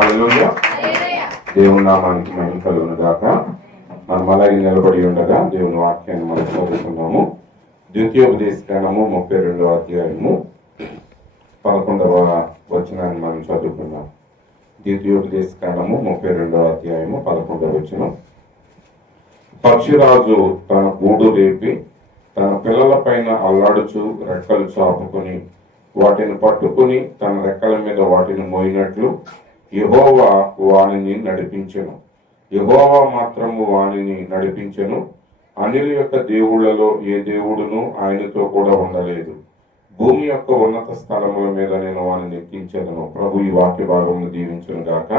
హల్లెలూయా. దేవుని నామానికి మహిమ కలుగును గాక. మనం అలాగే నిలబడి ఉండగా దేవుని వాక్యాన్ని మనం చదువుకున్నాము. ద్వితీయోపదేశకాండము 32వ అధ్యాయము 11వ వచనాన్ని మనం చదువుకున్నాం. ద్వితీయోపదేశకాండము 32వ అధ్యాయము 11వ వచనం. పక్షిరాజు తన గూడు రేపి తన పిల్లల పైన అల్లాడుచు రెక్కలు చాపుకొని వాటిని పట్టుకుని తన రెక్కల మీద వాటిని మోయినట్లు యెహోవా వానిని నడిపించెను. యెహోవా మాత్రము వానిని నడిపించెను. అనిల యొక్క దేవుళ్లలో ఏ దేవుడును ఆయనతో కూడా ఉండలేదు. భూమి యొక్క ఉన్నత స్థలముల మీద నేను వానిని ఎక్కించెదను. ప్రభు ఈ వాక్య భాగమును దీవించును గాక.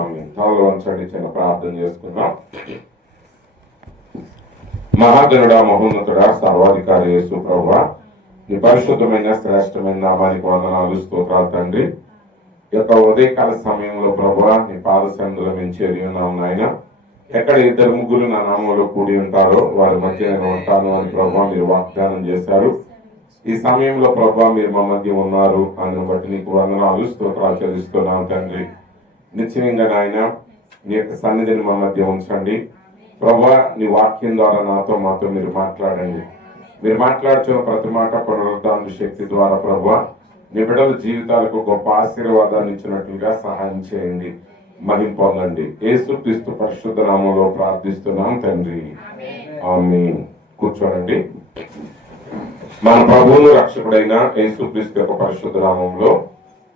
ఆమేన్. తాళం వంచండి, చిన్న ప్రార్థన చేసుకుందాం. మహాగణుడా, మహోన్నతుడా, సర్వాధికారి యేసు ప్రభువా, నీ పరిశుద్ధమైన శ్రేష్టమైన నామానికి వందనాలు, స్తోత్రాలు తండ్రి. ఈ యొక్క ఉదయకాల సమయంలో ప్రభువా నీ పాద సన్నిధిలో మేము చేరి ఉన్నాం నాయన. ఎక్కడ ఇద్దరు ముగ్గురు నా నామంలో కూడి ఉంటారో వారి మధ్య నేను ఉంటాను అని ప్రభువా మీరు వాగ్దానం చేశారు. ఈ సమయంలో ప్రభువా మీరు మా మధ్య ఉన్నారు అని బట్టి నీకు వందనాలు, స్తోత్రాలు చెల్లిస్తున్నాను తండ్రి. నిశ్చయంగా నాయన నీ యొక్క సన్నిధిని మా మధ్య ఉంచండి ప్రభువా. నీ వాక్యం ద్వారా మాతో మీరు మాట్లాడండి. మీరు మాట్లాడుతున్న ప్రతి మాట పునరుద్ధరణ శక్తి ద్వారా ప్రభువా నీ బిడ్డల జీవితాలకు గొప్ప ఆశీర్వాదాన్ని ఇచ్చినట్లుగా సహాయం చేయండి. మహిమ పొందండి. యేసుక్రీస్తు పరిశుద్ధ నామములో ప్రార్థిస్తున్నాం తండ్రి, ఆమేన్. కూర్చోనండి. మన ప్రభువును రక్షకుడైన యేసుక్రీస్తు యొక్క పరిశుద్ధ నామములో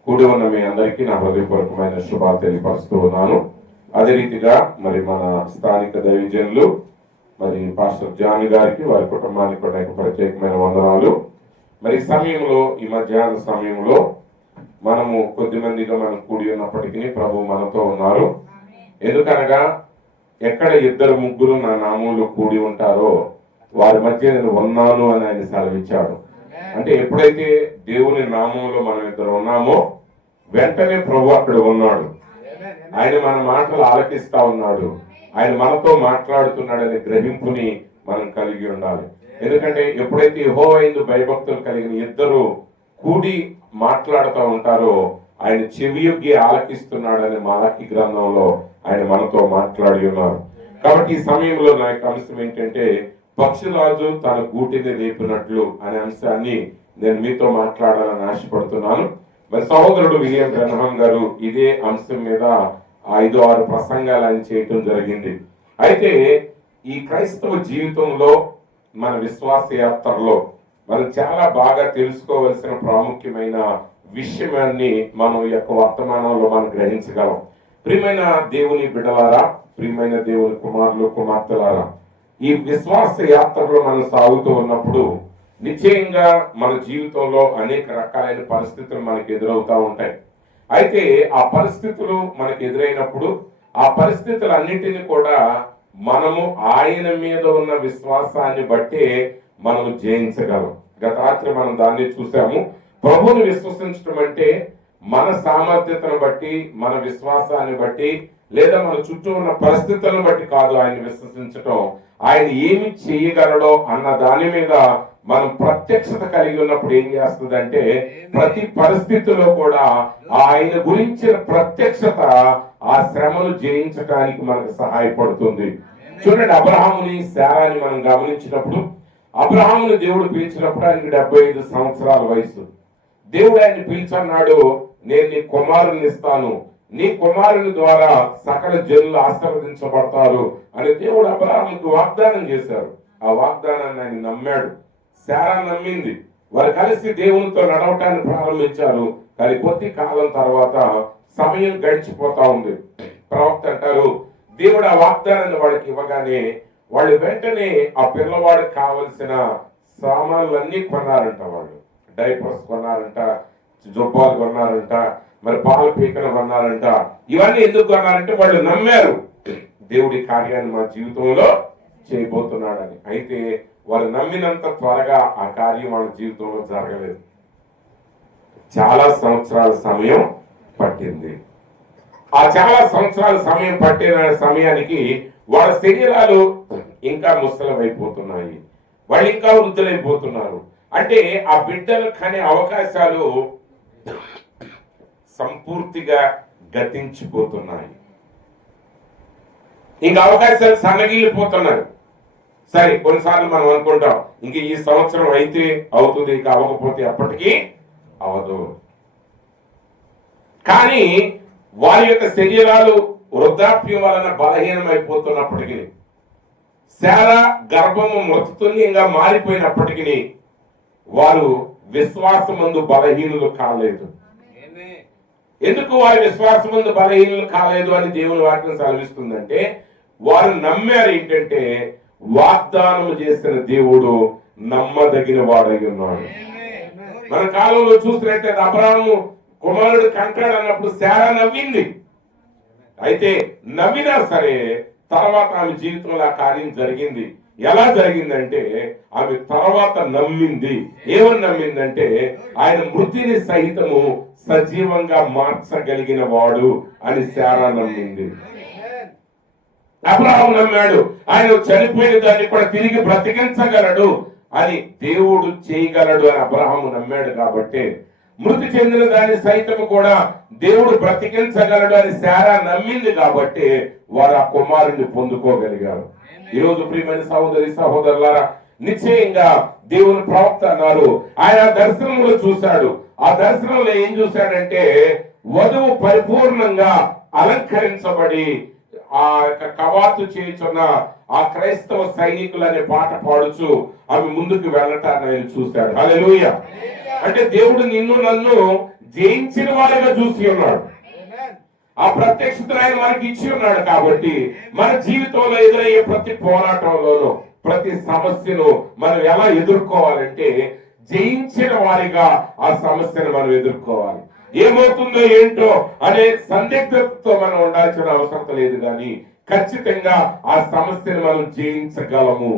కూడి ఉన్న మీ అందరికీ నా హృదయపూర్వకమైన శుభాలు తెలియపరుస్తూ ఉన్నాను. అదే రీతిగా మరి మన స్థానిక దైవజనులు మరి పాస్టర్ జాని గారికి వారి కుటుంబానికి కూడా ప్రత్యేకమైన వందనాలు. మరి సమయంలో ఈ మధ్యాహ్న సమయంలో మనము కొద్ది మందిగా మనం కూడి ఉన్నప్పటికీ ప్రభు మనతో ఉన్నారు. ఎందుకనగా ఎక్కడ ఇద్దరు ముగ్గురు నా నామంలో కూడి ఉంటారో వారి మధ్య నేను ఉన్నాను అని ఆయన సెలవిచ్చాడు. అంటే ఎప్పుడైతే దేవుని నామంలో మనం ఇద్దరు ఉన్నామో వెంటనే ప్రభు అక్కడ ఉన్నాడు. ఆయన మన మాటలు ఆలకిస్తా ఉన్నాడు. ఆయన మనతో మాట్లాడుతున్నాడనే గ్రహింపుని మనం కలిగి ఉండాలి. ఎందుకంటే ఎప్పుడైతే యెహోవా యందు భయభక్తులు కలిగిన ఇద్దరు కూడి మాట్లాడుతూ ఉంటారో ఆయన చెవియొగ్గి ఆలకిస్తున్నాడని మలాకి గ్రంథంలో ఆయన మనతో మాట్లాడి ఉన్నారు. కాబట్టి ఈ సమయంలో నా యొక్క అంశం ఏంటంటే పక్షిరాజు తన గూటిని రేపినట్లు అనే అంశాన్ని నేను మీతో మాట్లాడాలని ఆశపడుతున్నాను. మరి సహోదరుడు విలియం బ్రహ్మం గారు ఇదే అంశం మీద 5-6 ప్రసంగాలు ఆయన చేయటం జరిగింది. అయితే ఈ క్రైస్తవ జీవితంలో మన విశ్వాస యాత్రలో మనం చాలా బాగా తెలుసుకోవలసిన ప్రాముఖ్యమైన విషయాన్ని మనం ఈ యొక్క వర్తమానంలో మనం గ్రహించగలం. ప్రియమైన దేవుని బిడ్డలారా, ప్రియమైన దేవుని కుమారులు కుమార్తెలారా, ఈ విశ్వాస యాత్రలో మనం సాగుతూ ఉన్నప్పుడు నిశ్చయంగా మన జీవితంలో అనేక రకాలైన పరిస్థితులు మనకు ఎదురవుతూ ఉంటాయి. అయితే ఆ పరిస్థితులు మనకు ఎదురైనప్పుడు ఆ పరిస్థితులన్నింటినీ కూడా మనము ఆయన మీద ఉన్న విశ్వాసాన్ని బట్టే మనం జయించగలం. గత రాత్రి మనం దాన్ని చూసాము. ప్రభువుని విశ్వసించడం అంటే మన సామర్థ్యతను బట్టి, మన విశ్వాసాన్ని బట్టి, లేదా మన చుట్టూ ఉన్న పరిస్థితులను బట్టి కాదు ఆయన విశ్వసించటం. ఆయన ఏమి చేయగలడో అన్న దాని మీద మనం ప్రత్యక్షత కలిగి ఉన్నప్పుడు ఏం చేస్తుందంటే ప్రతి పరిస్థితిలో కూడా ఆయన గురించిన ప్రత్యక్షత ఆ శ్రమను జయించడానికి మనకు సహాయపడుతుంది. చూడండి, అబ్రహాముని శారాని మనం గమనించినప్పుడు అబ్రహాముని దేవుడు పిలిచినప్పుడు ఆయనకి 75 సంవత్సరాల వయసు. దేవుడు ఆయన్ని పిలిచన్నాడు, నేను నీ కుమారుని ఇస్తాను, నీ కుమారుని ద్వారా సకల జనులు ఆశీర్వదించబడతారు అని దేవుడు అబ్రహాముకు వాగ్దానం చేశారు. ఆ వాగ్దానాన్ని ఆయన నమ్మాడు, శారా నమ్మింది. వారు కలిసి దేవునితో నడవటాన్ని ప్రారంభించారు. కానీ కొద్ది కాలం తర్వాత సమయం గడిచిపోతా ఉంది. ప్రవక్త అంటారు, దేవుడు ఆ వాగ్దానాన్ని వాళ్ళకి ఇవ్వగానే వాళ్ళు వెంటనే ఆ పిల్లవాడికి కావలసిన సామాన్లన్నీ కొన్నారంట. వాళ్ళు డైపర్స్ కొన్నారంట, జుబ్బాలు కొన్నారంట, మరి పాల పీకలు కొన్నారంట. ఇవన్నీ ఎందుకు కొన్నారంటే వాళ్ళు నమ్మారు దేవుడి కార్యాన్ని మా జీవితంలో చేయబోతున్నాడని. అయితే వారు నమ్మినంత త్వరగా ఆ కార్యం వాళ్ళ జీవితంలో జరగలేదు. చాలా సంవత్సరాల సమయం పట్టింది. ఆ చాలా సంవత్సరాల సమయం పట్టిన సమయానికి వాళ్ళ శరీరాలు ఇంకా ముసలమైపోతున్నాయి, వాళ్ళు ఇంకా వృద్ధులైపోతున్నారు. అంటే ఆ బిడ్డలు కనే అవకాశాలు సంపూర్తిగా గతించిపోతున్నాయి. ఇంకా అవకాశాలు సన్నగిల్లిపోతున్నారు. సరే, కొన్నిసార్లు మనం అనుకుంటాం ఇంక ఈ సంవత్సరం అయితే అవుతుంది, ఇక అవ్వకపోతే అప్పటికీ అవదు. కానీ వారి యొక్క శరీరాలు వృద్ధాప్యం వలన బలహీనమైపోతున్నప్పటికీ, శారా గర్భము మృతతుల్యంగా మారిపోయినప్పటికీ వారు విశ్వాసమందు బలహీనులు కాలేదు. ఎందుకు వారి విశ్వాసమందు బలహీనులు కాలేదు అని దేవుని వాక్యం సెలవిస్తుందంటే, వారు నమ్మారు ఏంటంటే వాగ్దానం చేసిన దేవుడు నమ్మదగిన వాడై ఉన్నాడు. మన కాలంలో చూసినట్లయితే అబ్రాహాము కుమారుడు కంటాడు అన్నప్పుడు శారా నవ్వింది. అయితే నవ్వినా సరే తర్వాత ఆమె జీవితంలో ఆ కార్యం జరిగింది. ఎలా జరిగిందంటే ఆమె తర్వాత నమ్మింది. ఏమని నమ్మిందంటే ఆయన మృతిని సహితము సజీవంగా మార్చగలిగిన వాడు అని శారా నమ్మింది. అబ్రాహాము నమ్మాడు ఆయన చనిపోయిన దాన్ని కూడా తిరిగి బ్రతికించగలడు అని, దేవుడు చేయగలడు అని అబ్రాహాము నమ్మాడు. కాబట్టి మృతి చెందిన దాన్ని సైతము కూడా దేవుడు బ్రతికించగలడు అని శారా నమ్మింది. కాబట్టి వారు ఆ కుమారుని పొందుకోగలిగారు. ఈరోజు ప్రియమైన సహోదరి సహోదరులారా, నిశ్చయంగా దేవుని ప్రవక్త అన్నారు ఆయన దర్శనంలో చూశాడు. ఆ దర్శనంలో ఏం చూశాడంటే వధువు పరిపూర్ణంగా అలంకరించబడి ఆ కవాతు చేయుచున్న ఆ క్రైస్తవ సైనికులు అనే పాట పాడుచు ఆమె ముందుకు వెళ్ళటాన్ని ఆయన చూశాడు. హల్లెలూయా. అంటే దేవుడు నిన్ను నన్ను జయించిన వారిగా చూసి ఉన్నాడు. ఆ ప్రత్యక్షతను ఆయన మనకి ఇచ్చి ఉన్నాడు. కాబట్టి మన జీవితంలో ఎదురయ్యే ప్రతి పోరాటంలోనూ ప్రతి సమస్యను మనం ఎలా ఎదుర్కోవాలంటే జయించిన వారిగా ఆ సమస్యను మనం ఎదుర్కోవాలి. ఏమవుతుందో ఏంటో అనే సందిగ్ధతతో మనం ఉండాల్సిన అవసరం లేదు, కానీ ఖచ్చితంగా ఆ సమస్యను మనం జయించగలము.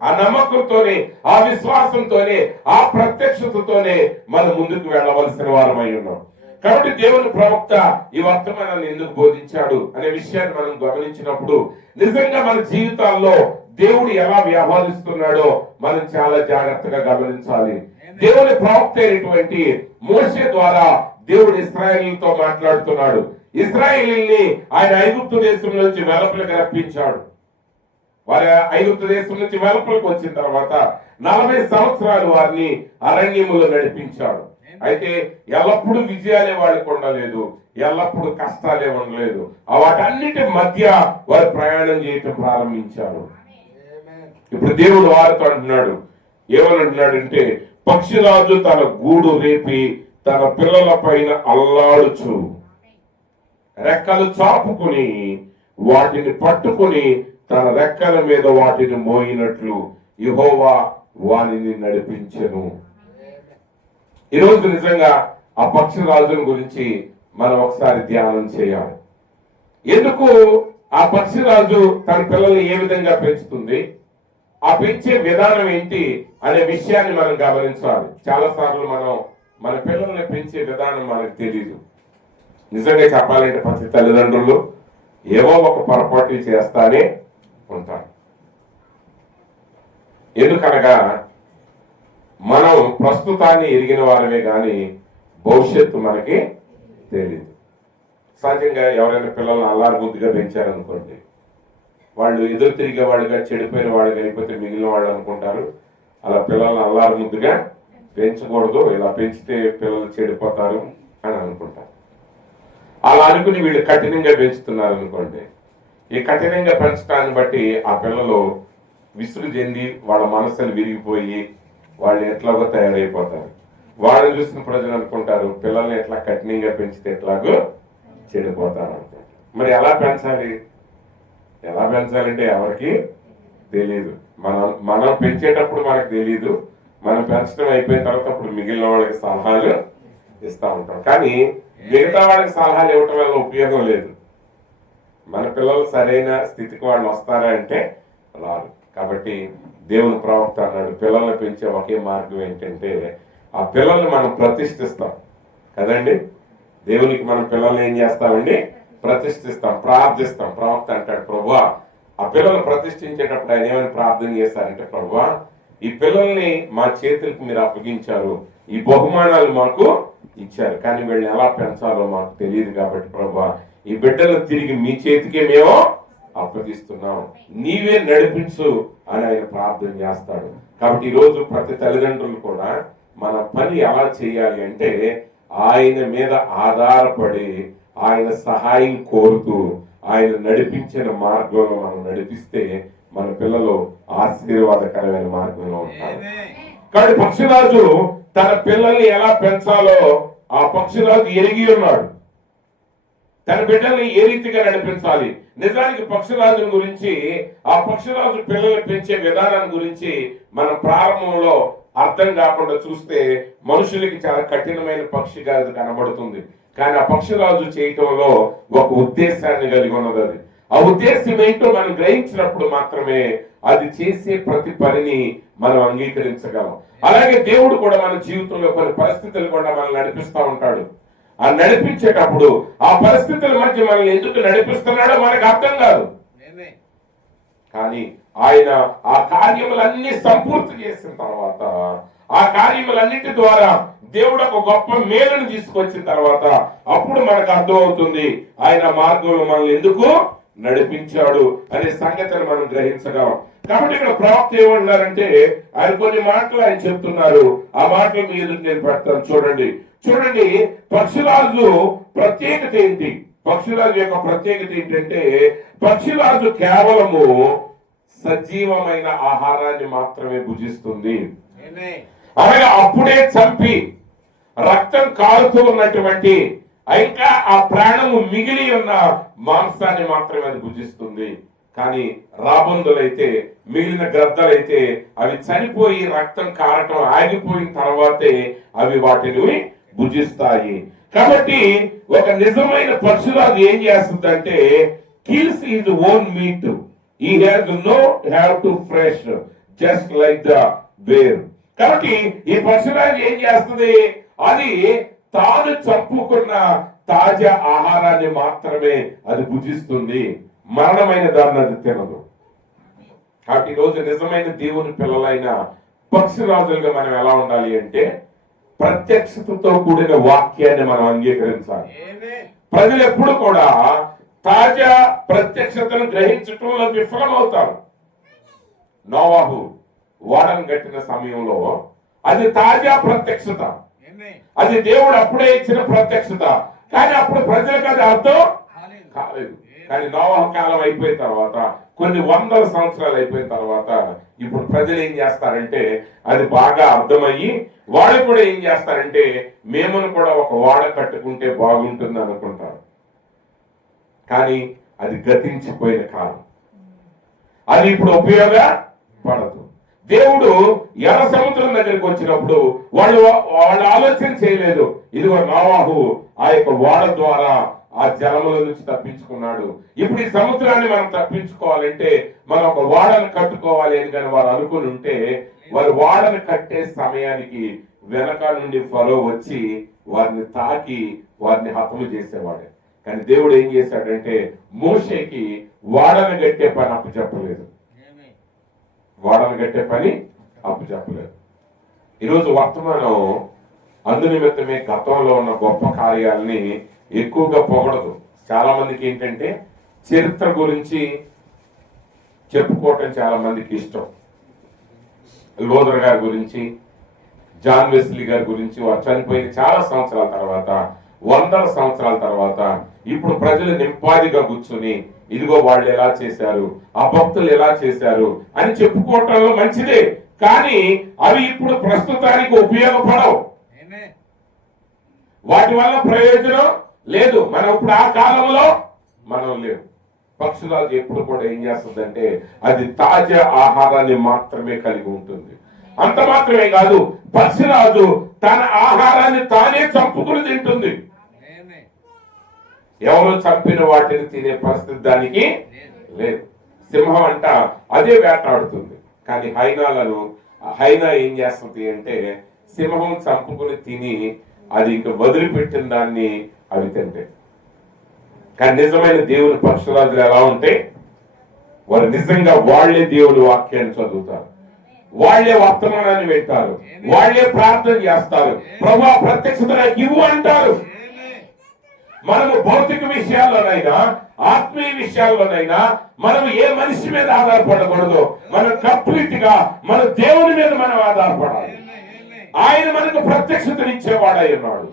ఆ నమ్మకంతోనే, ఆ విశ్వాసంతోనే, ఆ ప్రత్యక్షతతోనే మనం ముందుకు వెళ్ళవలసిన వారమై ఉన్నాం. కాబట్టి దేవుని ప్రవక్త ఈ వర్తమానాన్ని ఎందుకు బోధించాడు అనే విషయాన్ని మనం గమనించినప్పుడు నిజంగా మన జీవితాల్లో దేవుడు ఎలా వ్యవహరిస్తున్నాడో మనం చాలా జాగ్రత్తగా గమనించాలి. దేవుని ప్రవక్త అయినటువంటి మోషే ద్వారా దేవుడు ఇశ్రాయేలుతో మాట్లాడుతున్నాడు. ఇశ్రాయేలుని ఆయన ఐగుప్తు దేశం నుంచి వెలుపలకు రప్పించాడు. వారి ఐగుప్తు దేశం నుంచి వెలుపలకు వచ్చిన తర్వాత 40 సంవత్సరాలు వారిని అరణ్యములో నడిపించాడు. అయితే ఎల్లప్పుడూ విజయాలే వాళ్ళకు ఉండలేదు, ఎల్లప్పుడూ కష్టాలే ఉండలేదు. వాటన్నిటి మధ్య వారు ప్రయాణం చేయటం ప్రారంభించారు. ఇప్పుడు దేవుడు వారితో అంటున్నాడు, ఏమని అంటున్నాడంటే పక్షిరాజు తన గూడు రేపి తన పిల్లల పైన అల్లాడుచు రెక్కలు చాపుకుని వాటిని పట్టుకుని తన రెక్కల మీద వాటిని మోయినట్లు యెహోవా వానిని నడిపించెను. ఈరోజు నిజంగా ఆ పక్షిరాజుని గురించి మనం ఒకసారి ధ్యానం చేయాలి. ఎందుకు ఆ పక్షిరాజు తన పిల్లల్ని ఏ విధంగా పెంచుతుంది, ఆ పెంచే విధానం ఏంటి అనే విషయాన్ని మనం గమనించాలి. చాలా సార్లు మనం మన పిల్లల్ని పెంచే విధానం మనకు తెలియదు. నిజంగా చెప్పాలంటే ప్రతి తల్లిదండ్రులు ఏవో ఒక పొరపాటు చేస్తానే ఉంటారు. ఎందుకనగా మనం ప్రస్తుతాన్ని ఎరిగిన వారమే కానీ భవిష్యత్తు మనకి తెలియదు. సహజంగా ఎవరైనా పిల్లల్ని అల్లారు బుద్ధిగా పెంచారనుకోండి, వాళ్ళు ఎదురు తిరిగే వాళ్ళుగా చెడిపోయిన వాళ్ళుగా అయిపోతే మిగిలిన వాళ్ళు అనుకుంటారు అలా పిల్లల్ని అల్లారు ముద్దుగా పెంచకూడదు, ఇలా పెంచితే పిల్లలు చెడిపోతారు అని అనుకుంటారు. అలా అనుకుని వీళ్ళు కఠినంగా పెంచుతున్నారు అనుకోండి, ఈ కఠినంగా పెంచడాన్ని బట్టి ఆ పిల్లలు విసుగు చెంది వాళ్ళ మనసులు విరిగిపోయి వాళ్ళు ఎట్లాగో తయారైపోతారు. వాళ్ళని చూసిన ప్రజలు అనుకుంటారు పిల్లల్ని ఎట్లా కఠినంగా పెంచితే ఎట్లాగో చెడిపోతారు అనుకుంటారు. మరి ఎలా పెంచాలి? ఎలా పెంచాలంటే ఎవరికి తెలియదు. మనం పెంచేటప్పుడు మనకు తెలియదు, మనం పెంచడం అయిపోయిన తర్వాత అప్పుడు మిగిలిన వాళ్ళకి సలహాలు ఇస్తూ ఉంటాం. కానీ మిగతా వాళ్ళకి సలహాలు ఇవ్వటం వల్ల ఉపయోగం లేదు. మన పిల్లలు సరైన స్థితికి వాళ్ళు వస్తారా అంటే రారు. కాబట్టి దేవుని ప్రవక్త అన్నాడు పిల్లల్ని పెంచే ఒకే మార్గం ఏంటంటే ఆ పిల్లల్ని మనం ప్రతిష్ఠిస్తాం కదండి. దేవునికి మనం పిల్లల్ని ఏం చేస్తామండి? ప్రతిష్ఠిస్తాం, ప్రార్థిస్తాం. ప్రవక్త అంటాడు ప్రభువా, ఆ పిల్లల్ని ప్రతిష్ఠించేటప్పుడు ఆయన ఏమైనా ప్రార్థన చేస్తారంటే ప్రభువా ఈ పిల్లల్ని మా చేతులకు మీరు అప్పగించారు, ఈ బహుమానాలు మాకు ఇచ్చారు. కానీ వీళ్ళని ఎలా పెంచాలో మాకు తెలియదు కాబట్టి ప్రభా, ఈ బిడ్డలు తిరిగి మీ చేతికే మేము అప్పగిస్తున్నాం, నీవే నడిపించు అని ఆయన ప్రార్థన చేస్తాడు. కాబట్టి ఈరోజు ప్రతి తల్లిదండ్రులు కూడా మన పని ఎలా చేయాలి అంటే ఆయన మీద ఆధారపడి ఆయన సహాయం కోరుతూ ఆయన నడిపించిన మార్గంలో మనం నడిపిస్తే మన పిల్లలు ఆశీర్వాదకరమైన మార్గంలో ఉంటారు. కాబట్టి పక్షిరాజు తన పిల్లల్ని ఎలా పెంచాలో ఆ పక్షిరాజు ఎరిగి ఉన్నాడు. తన బిడ్డల్ని ఏ రీతిగా నడిపించాలి. నిజానికి పక్షిరాజు గురించి, ఆ పక్షిరాజు పిల్లల్ని పెంచే విధానాన్ని గురించి మనం ప్రారంభంలో అర్థం కాకుండా చూస్తే మనుషులకి చాలా కఠినమైన పక్షిగా అది కనబడుతుంది. కానీ ఆ పక్షిరాజు చేయటంలో ఒక ఉద్దేశాన్ని కలిగి ఉన్నది. అది ఆ ఉద్దేశం ఏంటో మనం గ్రహించినప్పుడు మాత్రమే అది చేసే ప్రతి పనిని మనం అంగీకరించగలం. అలాగే దేవుడు కూడా మన జీవితంలో కొన్ని పరిస్థితులు కూడా మనం నడిపిస్తూ ఉంటాడు. ఆ నడిపించేటప్పుడు ఆ పరిస్థితుల మధ్య మనల్ని ఎందుకు నడిపిస్తున్నాడో మనకు అర్థం కాదు. కానీ ఆయన ఆ కార్యములన్నీ సంపూర్తి చేసిన తర్వాత, ఆ కార్యములన్నిటి ద్వారా దేవుడు ఒక గొప్ప మేలును తీసుకొచ్చిన తర్వాత అప్పుడు మనకు అర్థం అవుతుంది ఆయన మార్గంలో మనల్ని ఎందుకు నడిపించాడు అనే సంగతిని మనం గ్రహించగలం. కాబట్టి ఇక్కడ ప్రవక్త ఏమన్నారంటే ఆయన కొన్ని మాటలు ఆయన చెప్తున్నారు. ఆ మాటలు మీ ఎదురు నేను పెడతాను. చూడండి పక్షిరాజు ప్రత్యేకత ఏంటి? పక్షిరాజు యొక్క ప్రత్యేకత ఏంటంటే పక్షిరాజు కేవలము సజీవమైన ఆహారాన్ని మాత్రమే భుజిస్తుంది. అనగా అప్పుడే చంపి రక్తం కారుతూ ఉన్నటువంటి ఇంకా ఆ ప్రాణము మిగిలి ఉన్న మాంసాన్ని మాత్రమే అది భుజిస్తుంది. కానీ రాబందులైతే, మిగిలిన గ్రద్దలైతే అవి చనిపోయి రక్తం కారటం ఆగిపోయిన తర్వాతే అవి వాటిని భుజిస్తాయి. కాబట్టి ఒక నిజమైన పక్షిరాజు ఏం చేస్తుందంటే kills his own meat. He has no have to fresh just like the bear. కాబట్టి ఈ పక్షిరాజు ఏం చేస్తుంది? అది తాను చంపుకున్న తాజా ఆహారాన్ని మాత్రమే అది భుజిస్తుంది. మరణమైన దాన్ని అది తినదు. కాబట్టి ఈరోజు నిజమైన దేవుని పిల్లలైన పక్షిరాజులుగా మనం ఎలా ఉండాలి అంటే ప్రత్యక్షతతో కూడిన వాక్యాన్ని మనం అంగీకరించాలి. ప్రజలు ఎప్పుడు కూడా తాజా ప్రత్యక్షతను గ్రహించటంలో విఫలమవుతారు. నోవాహు ఓడను కట్టిన సమయంలో అది తాజా ప్రత్యక్షత, అది దేవుడు అప్పుడే ఇచ్చిన ప్రత్యక్షత. కానీ అప్పుడు ప్రజలకు అది అర్థం కాలేదు. కానీ నోవాహు కాలం అయిపోయిన తర్వాత, కొన్ని వందల సంవత్సరాలు అయిపోయిన తర్వాత ఇప్పుడు ప్రజలు ఏం చేస్తారంటే అది బాగా అర్థమయ్యి వాళ్ళు కూడా ఏం చేస్తారంటే మేమును కూడా ఒక ఓడ కట్టుకుంటే బాగుంటుంది అనుకుంటారు. కానీ అది గతించిపోయిన కాలం, అది ఇప్పుడు ఉపయోగపడదు. దేవుడు ఎర్ర సముద్రం దగ్గరికి వచ్చినప్పుడు వాళ్ళు ఆలోచన చేయలేదు. ఇదిగో నోవాహు ఆ యొక్క ఓడ ద్వారా ఆ జలముల నుంచి తప్పించుకున్నాడు. ఇప్పుడు ఈ సముద్రాన్ని మనం తప్పించుకోవాలంటే మనం ఒక ఓడను కట్టుకోవాలి అని కానీ వారు అనుకుని ఉంటే వారు ఓడను కట్టే సమయానికి వెనక నుండి ఫరో వచ్చి వారిని తాకి వారిని హతము చేసేవాడే. కానీ దేవుడు ఏం చేశాడంటే మోషేకి ఓడను కట్టే పని అప్పచెప్పలేదు. ఓడను కట్టే పని అప్పచెప్పలేదు. ఈరోజు వర్తమానం అందునిమిత్తమే గతంలో ఉన్న గొప్ప కార్యాలని ఎక్కువగా పొగడదు. చాలా మందికి ఏంటంటే చరిత్ర గురించి చెప్పుకోవటం చాలా మందికి ఇష్టం. లోదర్ గారి గురించి, జాన్ వెస్లీ గారి గురించి, వారు చనిపోయిన చాలా సంవత్సరాల తర్వాత, వందల సంవత్సరాల తర్వాత ఇప్పుడు ప్రజలు నింపాదిగా కూర్చుని ఇదిగో వాళ్ళు ఎలా చేశారు, ఆ భక్తులు ఎలా చేశారు అని చెప్పుకోవటంలో మంచిదే. కానీ అవి ఇప్పుడు ప్రస్తుతానికి ఉపయోగపడవు. వాటి వల్ల ప్రయోజనం లేదు. మనం ఇప్పుడు ఆ కాలంలో మనం లేవు. పక్షురాజు ఎప్పుడు కూడా ఏం చేస్తుందంటే అది తాజా ఆహారాన్ని మాత్రమే కలిగి ఉంటుంది. అంత మాత్రమే కాదు, పక్షిరాజు తన ఆహారాన్ని తానే చంపుకుని తింటుంది. ఎవరు చంపిన వాటిని తినే పరిస్థితి దానికి లేదు. సింహం అంట అదే వేటాడుతుంది. కానీ హైనా ఏం చేస్తుంది అంటే సింహం చంపుకుని తిని అది ఇంకా వదిలిపెట్టిన దాన్ని అవి తింటే. కానీ నిజమైన దేవుని పక్షురాజులు ఎలా ఉంటే వారు నిజంగా వాళ్లే దేవుని వాక్యాన్ని చదువుతారు. వాళ్లే వర్తమానాన్ని వింటారు, వాళ్లే ప్రార్థన చేస్తారు. ప్రభువా ప్రత్యక్షత నాకు ఇవ్వు అంటారు. మనము భౌతిక విషయాల్లోనైనా ఆత్మీయ విషయాల్లోనైనా మనం ఏ మనిషి మీద ఆధారపడకూడదు. మనం కంప్లీట్ గా మన దేవుని మీద మనం ఆధారపడాలి. ఆయన మనకు ప్రత్యక్షతనిచ్చేవాడై ఉన్నాడు.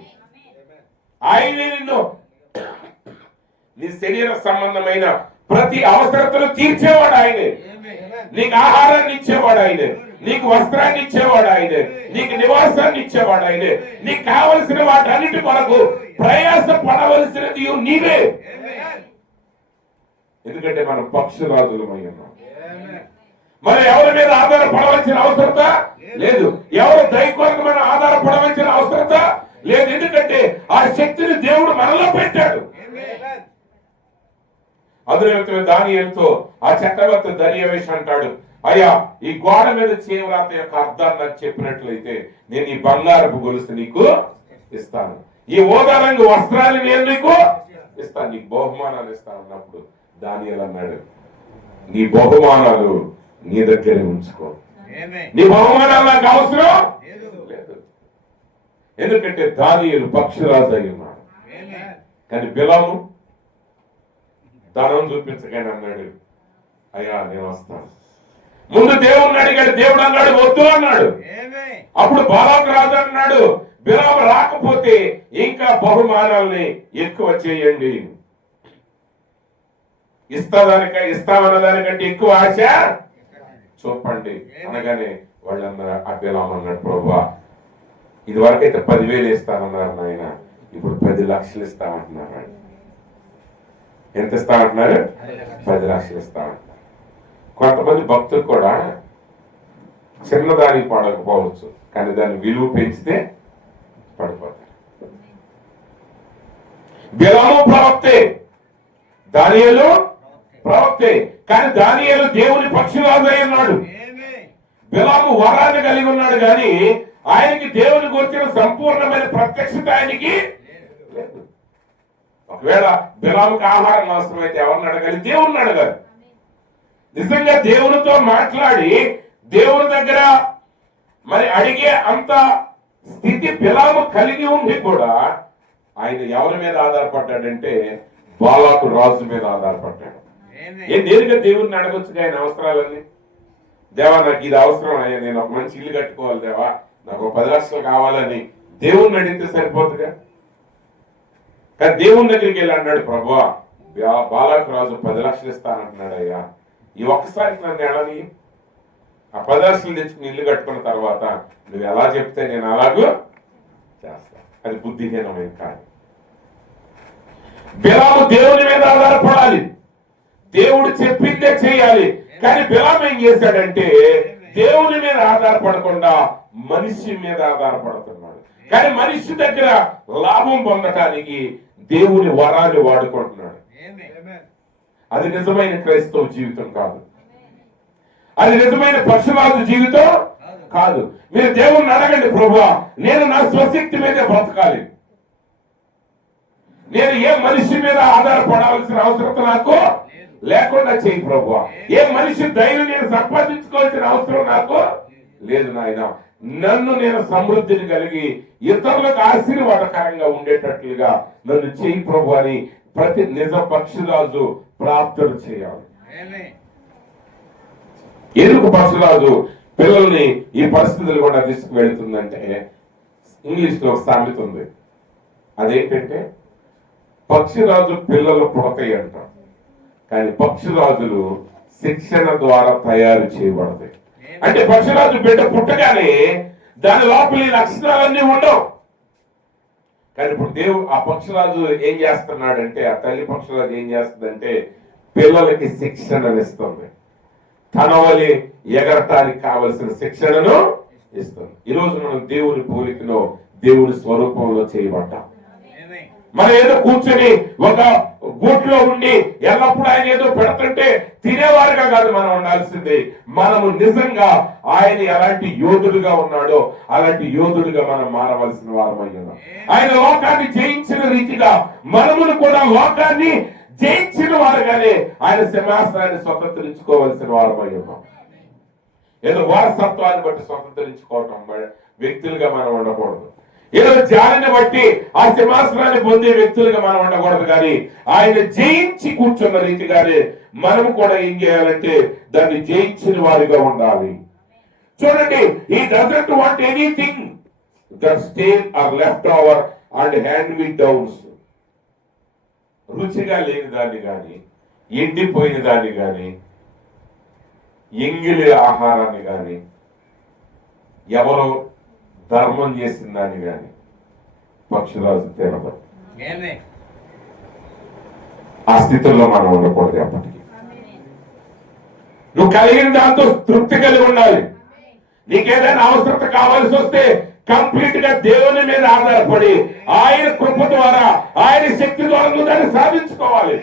ఆయన నిన్ను నీ శరీర సంబంధమైన ప్రతి అవసరతలు తీర్చేవాడు ఆయనే. నీకు ఆహారాన్ని ఇచ్చేవాడు ఆయనే, నీకు వస్త్రాన్ని ఇచ్చేవాడు ఆయనే, నీకు నివాసాన్ని ఇచ్చేవాడు ఆయనే. నీకు కావలసిన వాటన్నిటి కొరకు ప్రయాస పడవలసినది నీవే. ఎందుకంటే మనం పక్షురాజులమై ఉన్నాం. మనం ఎవరి మీద ఆధారపడవలసిన అవసరత లేదు. ఎవరు దయ కొరకు మనం ఆధారపడవలసిన అవసరత లేదు. ఎందుకంటే ఆ శక్తిని దేవుడు మనలో పెట్టాడు. అదురేవతి దానియేలుతో ఆ చక్రవర్తి దర్యావేషు అంటాడు, అయ్యా ఈ గోడ మీద చేవరాత యొక్క అర్థాన్ని నాకు చెప్పినట్లయితే నేను ఈ బంగారపు గొలుసు నీకు ఇస్తాను, ఈ ఊదా రంగు వస్త్రాలు నేను నీకు ఇస్తాను, నీకు బహుమానాలు ఇస్తాను అన్నప్పుడు దానియేలు అన్నాడు, నీ బహుమానాలు నీ దగ్గరే ఉంచుకో, నీ బహుమానాలు నాకు అవసరం లేదు. ఎందుకంటే దానియేలు పక్షిరాజు అయి ఉన్నాడు. కానీ బిలాము ధనం చూపించగానే అన్నాడు, అయ్యా నేను వస్తాను. ముందు దేవుడిని అడిగాడు, దేవుడు అన్నాడు వద్దు అన్నాడు. అప్పుడు బాలాకు రాజు అన్నాడు, బిలాము రాకపోతే ఇంకా బహుమానాల్ని ఎక్కువ చేయండి, ఇస్తామన్న దానికంటే ఎక్కువ ఆశ చూపండి అనగానే వాళ్ళు అన్నారు, ఆ బిలాము అన్నాడు, ప్రభువా ఇది వరకైతే 10,000 ఇస్తానన్నారు నాయన, ఇప్పుడు 10 లక్షలు ఇస్తామంటున్నారు. ఎంత ఇస్తామంటున్నారు? 10 లక్షలు ఇస్తామంటున్నారు. కొంతమంది భక్తులు కూడా చిన్నదానికి పడకపోవచ్చు, కానీ దాని విలువ పెంచితే పడిపోతారు. బిలాము ప్రవక్తే, దానియేలు ప్రవక్తే, కానీ దానియేలు దేవుని పక్షిరాజు అయి ఉన్నాడు. బిలాము వరాన్ని కలిగి ఉన్నాడు, కానీ ఆయనకి దేవునికి వచ్చిన సంపూర్ణమైన ప్రత్యక్షత ఆయనకి లేదు. ఒకవేళ బిలాముకి ఆహారం అవసరమైతే ఎవరిని అడగాలి? దేవుణ్ణి అడగాలి. నిజంగా దేవునితో మాట్లాడి దేవుని దగ్గర మరి అడిగే అంత స్థితి బిలాము కలిగి ఉండి కూడా ఆయన ఎవరి మీద ఆధారపడ్డాడంటే బాలాకు రాజు మీద ఆధారపడ్డాడు. నేరుగా దేవుణ్ణి అడగొచ్చుగా ఆయన అవసరాలన్నీ. దేవా నాకు ఇది అవసరం అయ్యా, నేను ఒక మంచి ఇల్లు కట్టుకోవాలి, దేవా నాకు 10 లక్షలు కావాలని దేవుణ్ణి అడిగితే సరిపోతుందిగా. కానీ దేవుని దగ్గరికి వెళ్ళి అన్నాడు, ప్రభువా బాలాకు రాజు 10 లక్షలు ఇస్తానంటున్నాడు, అయ్యా ఈ ఒక్కసారికి నన్ను ఎడని ఆ 10 లక్షలు తెచ్చుకుని ఇల్లు కట్టుకున్న తర్వాత నువ్వు ఎలా చెప్తే నేను అలాగూ చేస్తా. అది బుద్ధిహీనమైన కాదు. బిలాము దేవుని మీద ఆధారపడాలి, దేవుడు చెప్పిందే చేయాలి. కానీ బిలాము ఏం చేశాడంటే దేవుని మీద ఆధారపడకుండా మనిషి మీద ఆధారపడుతున్నాడు. కానీ మనిషి దగ్గర లాభం పొందటానికి దేవుని వరాన్ని వాడుకుంటున్నాడు. అది నిజమైన క్రైస్తవ జీవితం కాదు, అది నిజమైన పక్షురాజు జీవితం కాదు. మీరు దేవుణ్ణి అడగండి, ప్రభువా నేను నా స్వశక్తి మీదే బ్రతకాలి, నేను ఏ మనిషి మీద ఆధారపడాల్సిన అవసరం నాకు లేకుండా చేయి ప్రభువా, ఏ మనిషి దయను నేను సంపాదించుకోవాల్సిన అవసరం నాకు లేదు నాయన, నన్ను నేను సమృద్ధిని కలిగి ఇతరులకు ఆశీర్వాదకరంగా ఉండేటట్లుగా నన్ను చేయి ప్రభు అని ప్రతి నిజ పక్షిరాజు ప్రార్థన చేయాలి. ఎందుకు పక్షిరాజు పిల్లల్ని ఈ పరిస్థితులు కూడా తీసుకువెళ్తుందంటే ఇంగ్లీష్ లో సామెత ఉంది, అదేంటంటే పక్షిరాజు పిల్లలు పుడతాయి అంటారు, కానీ పక్షిరాజులు శిక్షణ ద్వారా తయారు చేయబడతాయి. అంటే పక్షిరాజు బిడ్డ పుట్టగానే దాని లోపల ఈ లక్షణాలన్నీ ఉండవు. కానీ ఇప్పుడు ఆ పక్షిరాజు ఏం చేస్తున్నాడంటే, ఆ తల్లి పక్షిరాజు ఏం చేస్తుందంటే పిల్లలకి శిక్షణను ఇస్తుంది, తన వలె ఎగరటానికి కావలసిన శిక్షణను ఇస్తుంది. ఈరోజు మనం దేవుని పోలికలో దేవుని స్వరూపంలో చేయబడ్డాం. మనం ఏదో కూర్చొని ఒక గూట్లో ఉండి ఎల్లప్పుడూ ఆయన ఏదో పెడుతుంటే తినేవారుగా కాదు మనం ఉండాల్సింది. మనము నిజంగా ఆయన ఎలాంటి యోధుడుగా ఉన్నాడో అలాంటి యోధుడుగా మనం మారవలసిన వారమై ఉన్నాం. ఆయన లోకాన్ని జయించిన రీతిగా మనమును కూడా లోకాన్ని జయించిన వారుగానే ఆయన సింహాసనాన్ని స్వతంత్రించుకోవలసిన వారమై ఉన్నాం. ఏదో వారసత్వాన్ని బట్టి స్వతంత్రించుకోవటం వ్యక్తులుగా మనం ఉండకూడదు. ఏదో జాలిని బట్టి ఆ సింహాసనాన్ని పొందే వ్యక్తులుగా మనం ఉండకూడదు. కానీ ఆయన జయించి కూర్చున్న రీతిగానే మనం కూడా ఏం చేయాలంటే దాన్ని జయించిన వారిగా ఉండాలి. చూడండి, ఈ doesn't want anything that stale or left over and hand me downs. రుచిగా లేని దాన్ని గాని, ఎండిపోయిన దాన్ని గాని, ఎంగిలి ఆహారాన్ని గాని, ఎవరో ధర్మం చేసిన దాన్ని గాని పక్షురాజు తినదు. ఆ స్థితిలో మనం ఉండకూడదు. ఎప్పటికీ నువ్వు కలిగిన దాంతో తృప్తి కలిగి ఉండాలి. నీకేదైనా అవసరత కావాల్సి వస్తే కంప్లీట్ గా దేవుని మీద ఆధారపడి ఆయన కృప ద్వారా, ఆయన శక్తి ద్వారా నువ్వు దాన్ని సాధించుకోవాలి.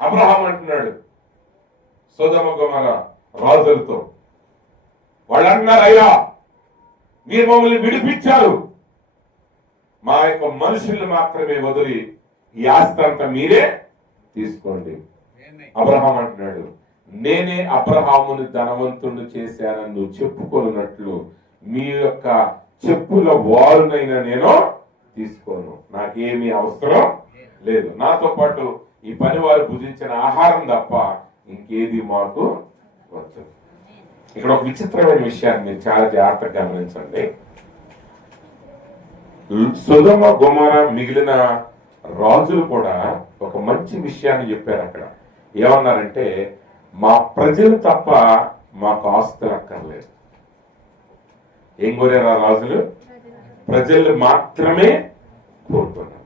అబ్రహాం అంటున్నాడు సొదొమ గొమొర్రా రాజులతో, వాళ్ళు అన్నారు, అయ్యా మీరు మమ్మల్ని విడిపించారు, మా యొక్క మనుషుల్ని మాత్రమే వదిలి ఈ ఆస్తి అంతా మీరే తీసుకోండి. అబ్రహాం అంటున్నాడు, నేనే అబ్రహాముని ధనవంతుని చేశానని నువ్వు చెప్పుకున్నట్లు మీ యొక్క చెప్పుల వారునైనా నేను తీసుకోను. నాకేమీ అవసరం లేదు. నాతో పాటు ఈ పని వారు భుజించిన ఆహారం తప్ప ఇంకేది మాకు వద్దు. ఇక్కడ ఒక విచిత్రమైన విషయాన్ని మీరు చాలా జాగ్రత్తగా గమనించండి. సొదొమ గొమొర్రా మిగిలిన రాజులు కూడా ఒక మంచి విషయాన్ని చెప్పారు. అక్కడ ఏమన్నారంటే, మా ప్రజలు తప్ప మాకు ఆస్తులు అక్కర్లేదు. ఏం కోరారు ఆ రాజులు? ప్రజలు మాత్రమే కోరుకున్నారు.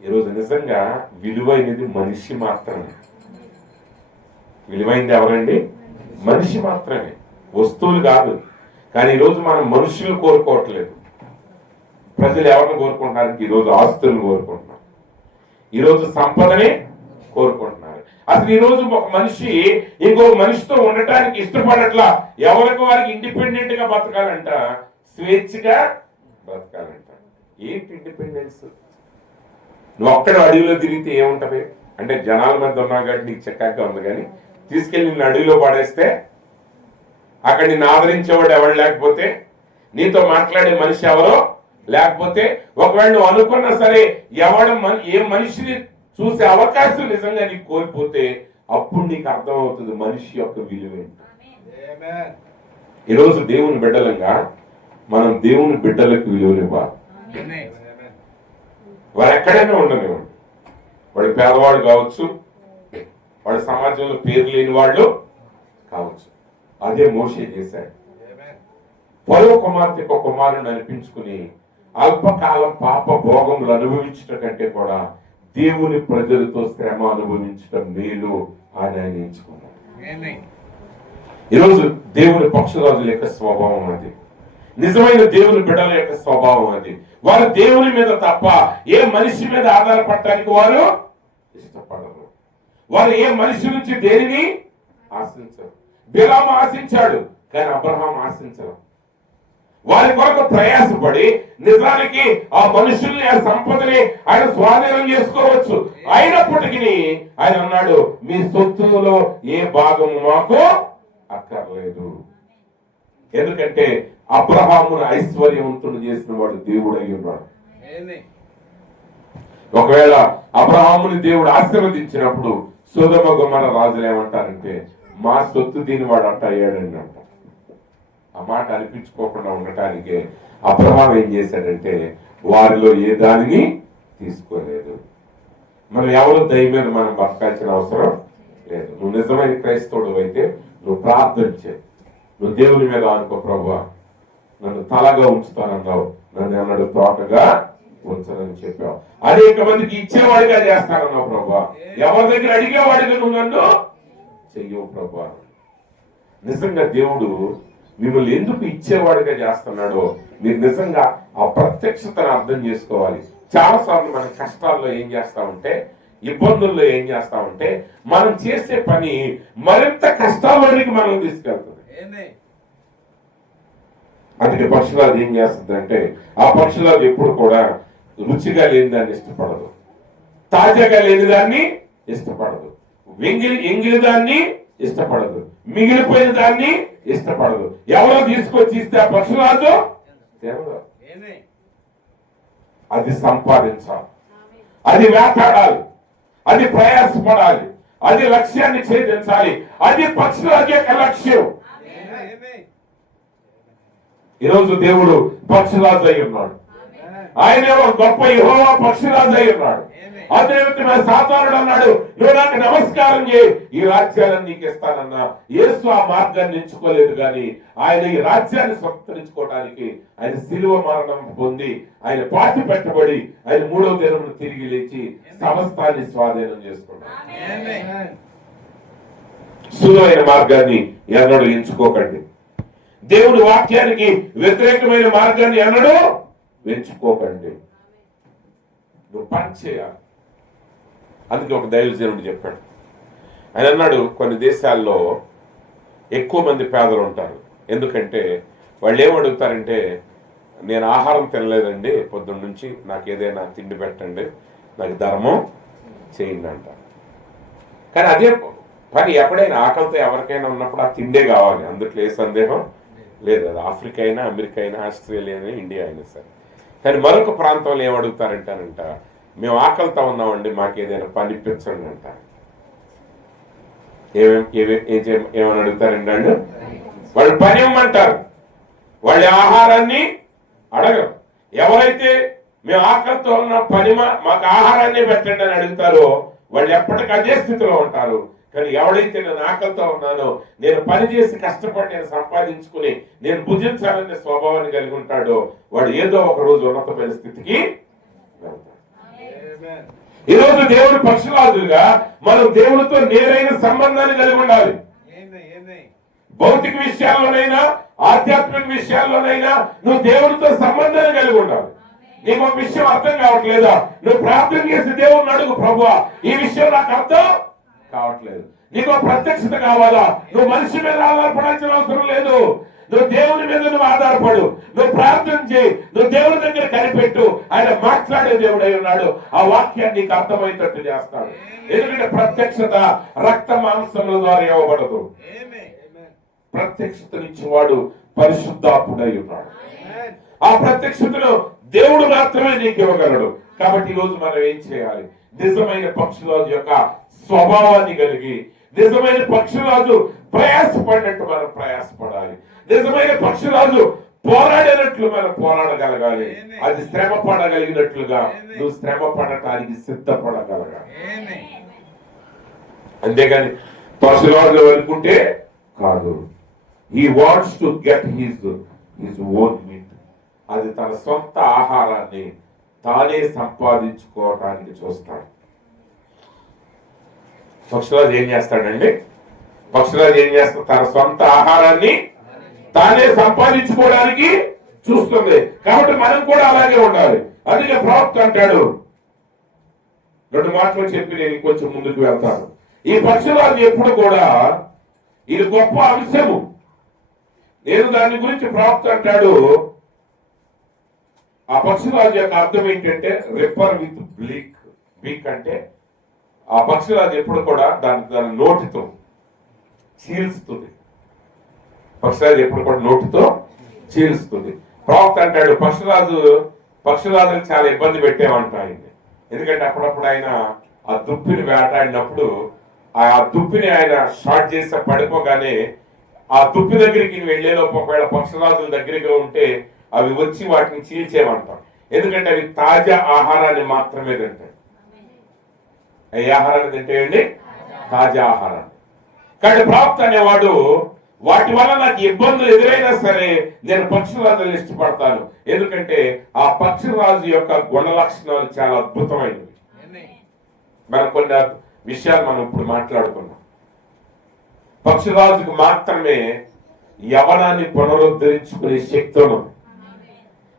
ఈరోజు నిజంగా విలువైనది మనిషి మాత్రమే. విలువైనది ఎవరండి? మనిషి మాత్రమే, వస్తువులు కాదు. కానీ ఈరోజు మనం మనుషులు కోరుకోవట్లేదు. ప్రజలు ఎవరిని కోరుకుంటున్నారు? ఈరోజు ఆస్తులను కోరుకుంటున్నారు, ఈరోజు సంపదని కోరుకుంటున్నారు. అసలు ఈరోజు ఒక మనిషి ఇంకో మనిషితో ఉండటానికి ఇష్టపడట్లా. ఎవరికి వారికి ఇండిపెండెంట్ గా బతకాలంట, స్వేచ్ఛగా బతకాలంట. ఏంటి ఇండిపెండెన్స్? నువ్వు ఒక్కడ అడవిలో తిరిగితే ఏముంటది అంటే, జనాల మధ్య ఉన్నావు కాబట్టి నీకు చక్కగా ఉంది. కానీ తీసుకెళ్లి నిన్ను అడవిలో పడేస్తే అక్కడ నిన్ను ఆదరించేవాడు ఎవరు లేకపోతే, నీతో మాట్లాడే మనిషి ఎవరో లేకపోతే, ఒకవేళ నువ్వు అనుకున్నా సరే ఎవడు ఏ మనిషిని చూసే అవకాశం నిజంగా నీకు కోల్పోతే అప్పుడు నీకు అర్థమవుతుంది మనిషి యొక్క విలువ ఏంటి. ఈరోజు దేవుని బిడ్డలంగా మనం దేవుని బిడ్డలకు విలువనివ్వాలి. వారు ఎక్కడైనా ఉండనివ్వండి. వాడు పేదవాడు కావచ్చు, వాడు సమాజంలో పేరు లేని వాళ్ళు కావచ్చు. అదే మోషే చేశాడు. ఫరో కుమార్తెకు కుమారుని అనిపించుకుని అల్పకాలం పాప భోగములు అనుభవించటం కంటే కూడా దేవుని ప్రజలతో శ్రమ అనుభవించడం మేలు అని ఆయన ఎంచుకున్నాడు. ఈరోజు దేవుని పక్షురాజుల యొక్క స్వభావం అది. నిజమైన దేవుని బిడ్డల యొక్క స్వభావం అది. వారు దేవుని మీద తప్ప ఏ మనిషి మీద ఆధారపడటానికి వారు ఇష్టపడరు. వారు ఏ మనిషి నుంచి దేనిని ఆశించరు. బిలాము ఆశించాడు, కానీ అబ్రహాం ఆశించరు. వారి కొరకు ప్రయాసపడి నిజానికి ఆ మనుషుల్ని, ఆ సంపదని ఆయన స్వాధీనం చేసుకోవచ్చు. అయినప్పటికీ ఆయన అన్నాడు, మీ సొత్తులో ఏ భాగము మాకు అక్కర్లేదు. ఎందుకంటే అబ్రహామును ఐశ్వర్యవంతుడు చేసిన వాడు దేవుడు అయి ఉన్నాడు. ఒకవేళ అబ్రహాముని దేవుడు ఆశీర్వదించినప్పుడు సొదొమ గొమొర్రా రాజులు ఏమంటారంటే, మా సొత్తు దీని వాడు అంట అయ్యాడని అంట. ఆ మాట అనిపించుకోకుండా ఉండటానికే అబ్రహాం ఏం చేశాడంటే వారిలో ఏ దానిని తీసుకోలేదు. మనం ఎవరు దైవం మనం బతకాల్సిన అవసరం లేదు. నువ్వు నిజమైన క్రైస్తవుడు అయితే నువ్వు ప్రార్థన చేయి. నువ్వు దేవుని మీద అనుకో, ప్రభువా నన్ను తలగా ఉంచుతానన్నావు, నన్ను అన్నాడు తోటగా ఉంచనని చెప్పావు. అనేక మందికి ఇచ్చేవాడిగా చేస్తానన్నావు ప్రభువా, ఎవరి దగ్గర అడిగేవాడిగా నువ్వు నన్ను చెయ్యవు ప్రభువా. నిజంగా దేవుడు మిమ్మల్ని ఎందుకు ఇచ్చేవాడిగా చేస్తున్నాడో మీరు నిజంగా ఆ ప్రత్యక్షతను అర్థం చేసుకోవాలి. చాలాసార్లు మన కష్టాల్లో ఏం చేస్తామంటే, ఇబ్బందుల్లో ఏం చేస్తామంటే, మనం చేసే పని మరింత కష్టాల్లోనికి మనం తీసుకెళ్తుంది. అందుకే పక్షురాజు ఏం చేస్తుంది అంటే, ఆ పక్షురాజు ఎప్పుడు కూడా రుచిగా లేని దాన్ని ఇష్టపడదు, తాజాగా లేని దాన్ని ఇష్టపడదు, ఎంగిలి దాన్ని ఇష్టపడదు, మిగిలిపోయిన దాన్ని ఇష్టపడదు. ఎవరో తీసుకొచ్చి ఇస్తే ఆ పక్షురాజు ఎవరో అది సంపాదించాలి, అది వేటాడాలి, అది ప్రయాసపడాలి, అది లక్ష్యాన్ని ఛేదించాలి. అది పక్షురాజు యొక్క లక్ష్యం. ఈరోజు దేవుడు పక్షురాజు అయి ఉన్నాడు. ఆయన ఒక గొప్ప యెహోవా పక్షురాజు అయి ఉన్నాడు. అదే సాతానుడు అన్నాడు, నువ్వు నాకు నమస్కారం చేయి, ఈ రాజ్యాలను నీకు ఇస్తానన్నా. యేసు ఆ మార్గాన్ని ఎంచుకోలేదు, కానీ ఆయన ఈ రాజ్యాన్ని స్వతంత్రించుకోవడానికి ఆయన శిలువ మరణం పొంది, ఆయన పాతి పెట్టబడి, ఆయన 3వ దినమున తిరిగి లేచి సమస్తాన్ని స్వాధీనం చేసుకున్నాడు. సులువైన మార్గాన్ని ఎన్నడూ ఎంచుకోకండి. దేవుడి వాక్యానికి వ్యతిరేకమైన మార్గాన్ని ఎన్నడూ ఎంచుకోకండి. నువ్వు పని చేయాలి. అందుకే ఒక దైవజనుడు చెప్పాడు. ఆయన అన్నాడు, కొన్ని దేశాల్లో ఎక్కువ మంది పేదలు ఉంటారు. ఎందుకంటే వాళ్ళు ఏమడుగుతారంటే, నేను ఆహారం తినలేదండి పొద్దున్న నుంచి, నాకు ఏదైనా తిండి పెట్టండి, నాకు ధర్మం చేయండి అంటారు. కానీ అదే పని ఎప్పుడైనా ఆకలితో ఎవరికైనా ఉన్నప్పుడు ఆ తిండే కావాలి, అందుట్లో ఏ సందేహం లేదు. అది ఆఫ్రికా అయినా, అమెరికా అయినా, ఆస్ట్రేలియా అయినా, ఇండియా అయినా సరే. కానీ మరొక ప్రాంతంలో ఏమడుగుతారంటానంట, మేము ఆకలితో ఉన్నామండి, మాకు ఏదైనా పని ఇప్పించండి అంట. ఏమని అడుగుతారండి అండి? వాళ్ళు పని ఇవ్వమంటారు, వాళ్ళ ఆహారాన్ని అడగరు. ఎవరైతే మేము ఆకలితో ఉన్న పని మాకు ఆహారాన్ని పెట్టండి అని అడుగుతారో వాళ్ళు ఎప్పటికీ అదే స్థితిలో ఉంటారు. కానీ ఎవడైతే నేను ఆకలితో ఉన్నానో, నేను పని చేసి కష్టపడి నేను సంపాదించుకుని నేను భుజించాలనే స్వభావాన్ని కలిగి ఉంటాడో, వాడు ఏదో ఒక రోజు ఉన్నతమైన స్థితికి వెళ్తాడు. ఈరోజు దేవుడి పక్షురాజులుగా మనం దేవుడితో నేరైన సంబంధాన్ని కలిగి ఉండాలి. భౌతిక విషయాల్లోనైనా, ఆధ్యాత్మిక విషయాల్లోనైనా నువ్వు దేవుడితో సంబంధాన్ని కలిగి ఉండాలి. నీకు ఒక విషయం అర్థం కావట్లేదా, నువ్వు ప్రార్థన చేసి దేవుడిని అడుగు, ప్రభువా ఈ విషయం నాకు అర్థం కావట్లేదు. నీకు ప్రత్యక్షత కావాలా, నువ్వు మనిషి మీద ఆధారపడాల్సిన అవసరం లేదు. నువ్వు దేవుని మీద నువ్వు ఆధారపడు, నువ్వు ప్రార్థన చేయి, నువ్వు దేవుని దగ్గర కనిపెట్టు. ఆయన మాట్లాడే దేవుడు అయి ఉన్నాడు. ఆ వాక్యాన్ని నీకు అర్థమయ్యేటట్టు చేస్తాడు. ఎందుకంటే ప్రత్యక్షత రక్త మాంసముల ద్వారా ఇవ్వబడదు. ప్రత్యక్షతనిచ్చి వాడు పరిశుద్ధాత్ముడై ఉన్నాడు. ఆ ప్రత్యక్షతను దేవుడు మాత్రమే నీకు ఇవ్వగలడు. కాబట్టి ఈ రోజు మనం ఏం చేయాలి? నిజమైన పక్షురాజు యొక్క స్వభావాన్ని కలిగి, నిజమైన పక్షురాజు ప్రయాసపడినట్టు మనం ప్రయాసపడాలి. నిజమైన పక్షురాజు పోరాడినట్లు మనం పోరాడగలగాలి. అది శ్రమ పడగలిగినట్లుగా నువ్వు శ్రమ పడటానికి సిద్ధపడగలగాలి. అంతేగాని పక్షురాజు అనుకుంటే కాదు. He wants to get his own meet. అది తన సొంత ఆహారాన్ని తానే సంపాదించుకోవటానికి చూస్తాడు. పక్షురాజు ఏం చేస్తాడండి? పక్షురాజు ఏం చేస్తాడు? తన సొంత ఆహారాన్ని తానే సంపాదించుకోవడానికి చూస్తుంది. కాబట్టి మనం కూడా అలాగే ఉండాలి. అందుకే ప్రవక్త అంటాడు, 2 మాటలు చెప్పి నేను కొంచెం ముందుకు వెళ్తాను. ఈ పక్షురాజు ఎప్పుడు కూడా ఇది గొప్ప అంశము. నేను దాని గురించి ప్రవక్త అంటాడు, ఆ పక్షురాజు యొక్క అర్థం ఏంటంటే రిప్పర్ విత్ బీక్ అంటే ఆ పక్షురాజు ఎప్పుడు కూడా దాని నోటితో చీల్స్తుంది. పక్షురాజు ఎప్పుడు కూడా నోటితో చీల్స్తుంది. ప్రవక్త అంటాడు, పక్షురాజులకు చాలా ఇబ్బంది పెట్టేమంట ఆయన్ని. ఎందుకంటే అప్పుడప్పుడు ఆయన ఆ దుప్పిని వేటాడినప్పుడు ఆ దుప్పిని ఆయన షార్ట్ చేసి పడిపోగానే ఆ దుప్పి దగ్గరికి వెళ్ళేలోపు ఒకవేళ పక్షురాజుల దగ్గరగా ఉంటే అవి వచ్చి వాటిని చీల్చేమంటాం. ఎందుకంటే అవి తాజా ఆహారాన్ని మాత్రమే తింటాయి. ఏ ఆహారాన్ని తింటాయండి? తాజా ఆహారాన్ని. కాబట్టి ప్రవక్త అనేవాడు వాటి వల్ల నాకు ఇబ్బందులు ఎదురైనా సరే నేను పక్షురాజులను ఇష్టపడతాను. ఎందుకంటే ఆ పక్షురాజు యొక్క గుణ లక్షణాలు చాలా అద్భుతమైనవి. మనం కొన్ని విషయాలు మనం ఇప్పుడు మాట్లాడుకున్నాం. పక్షురాజుకు మాత్రమే యవనాన్ని పునరుద్ధరించుకునే శక్తి ఉన్నది.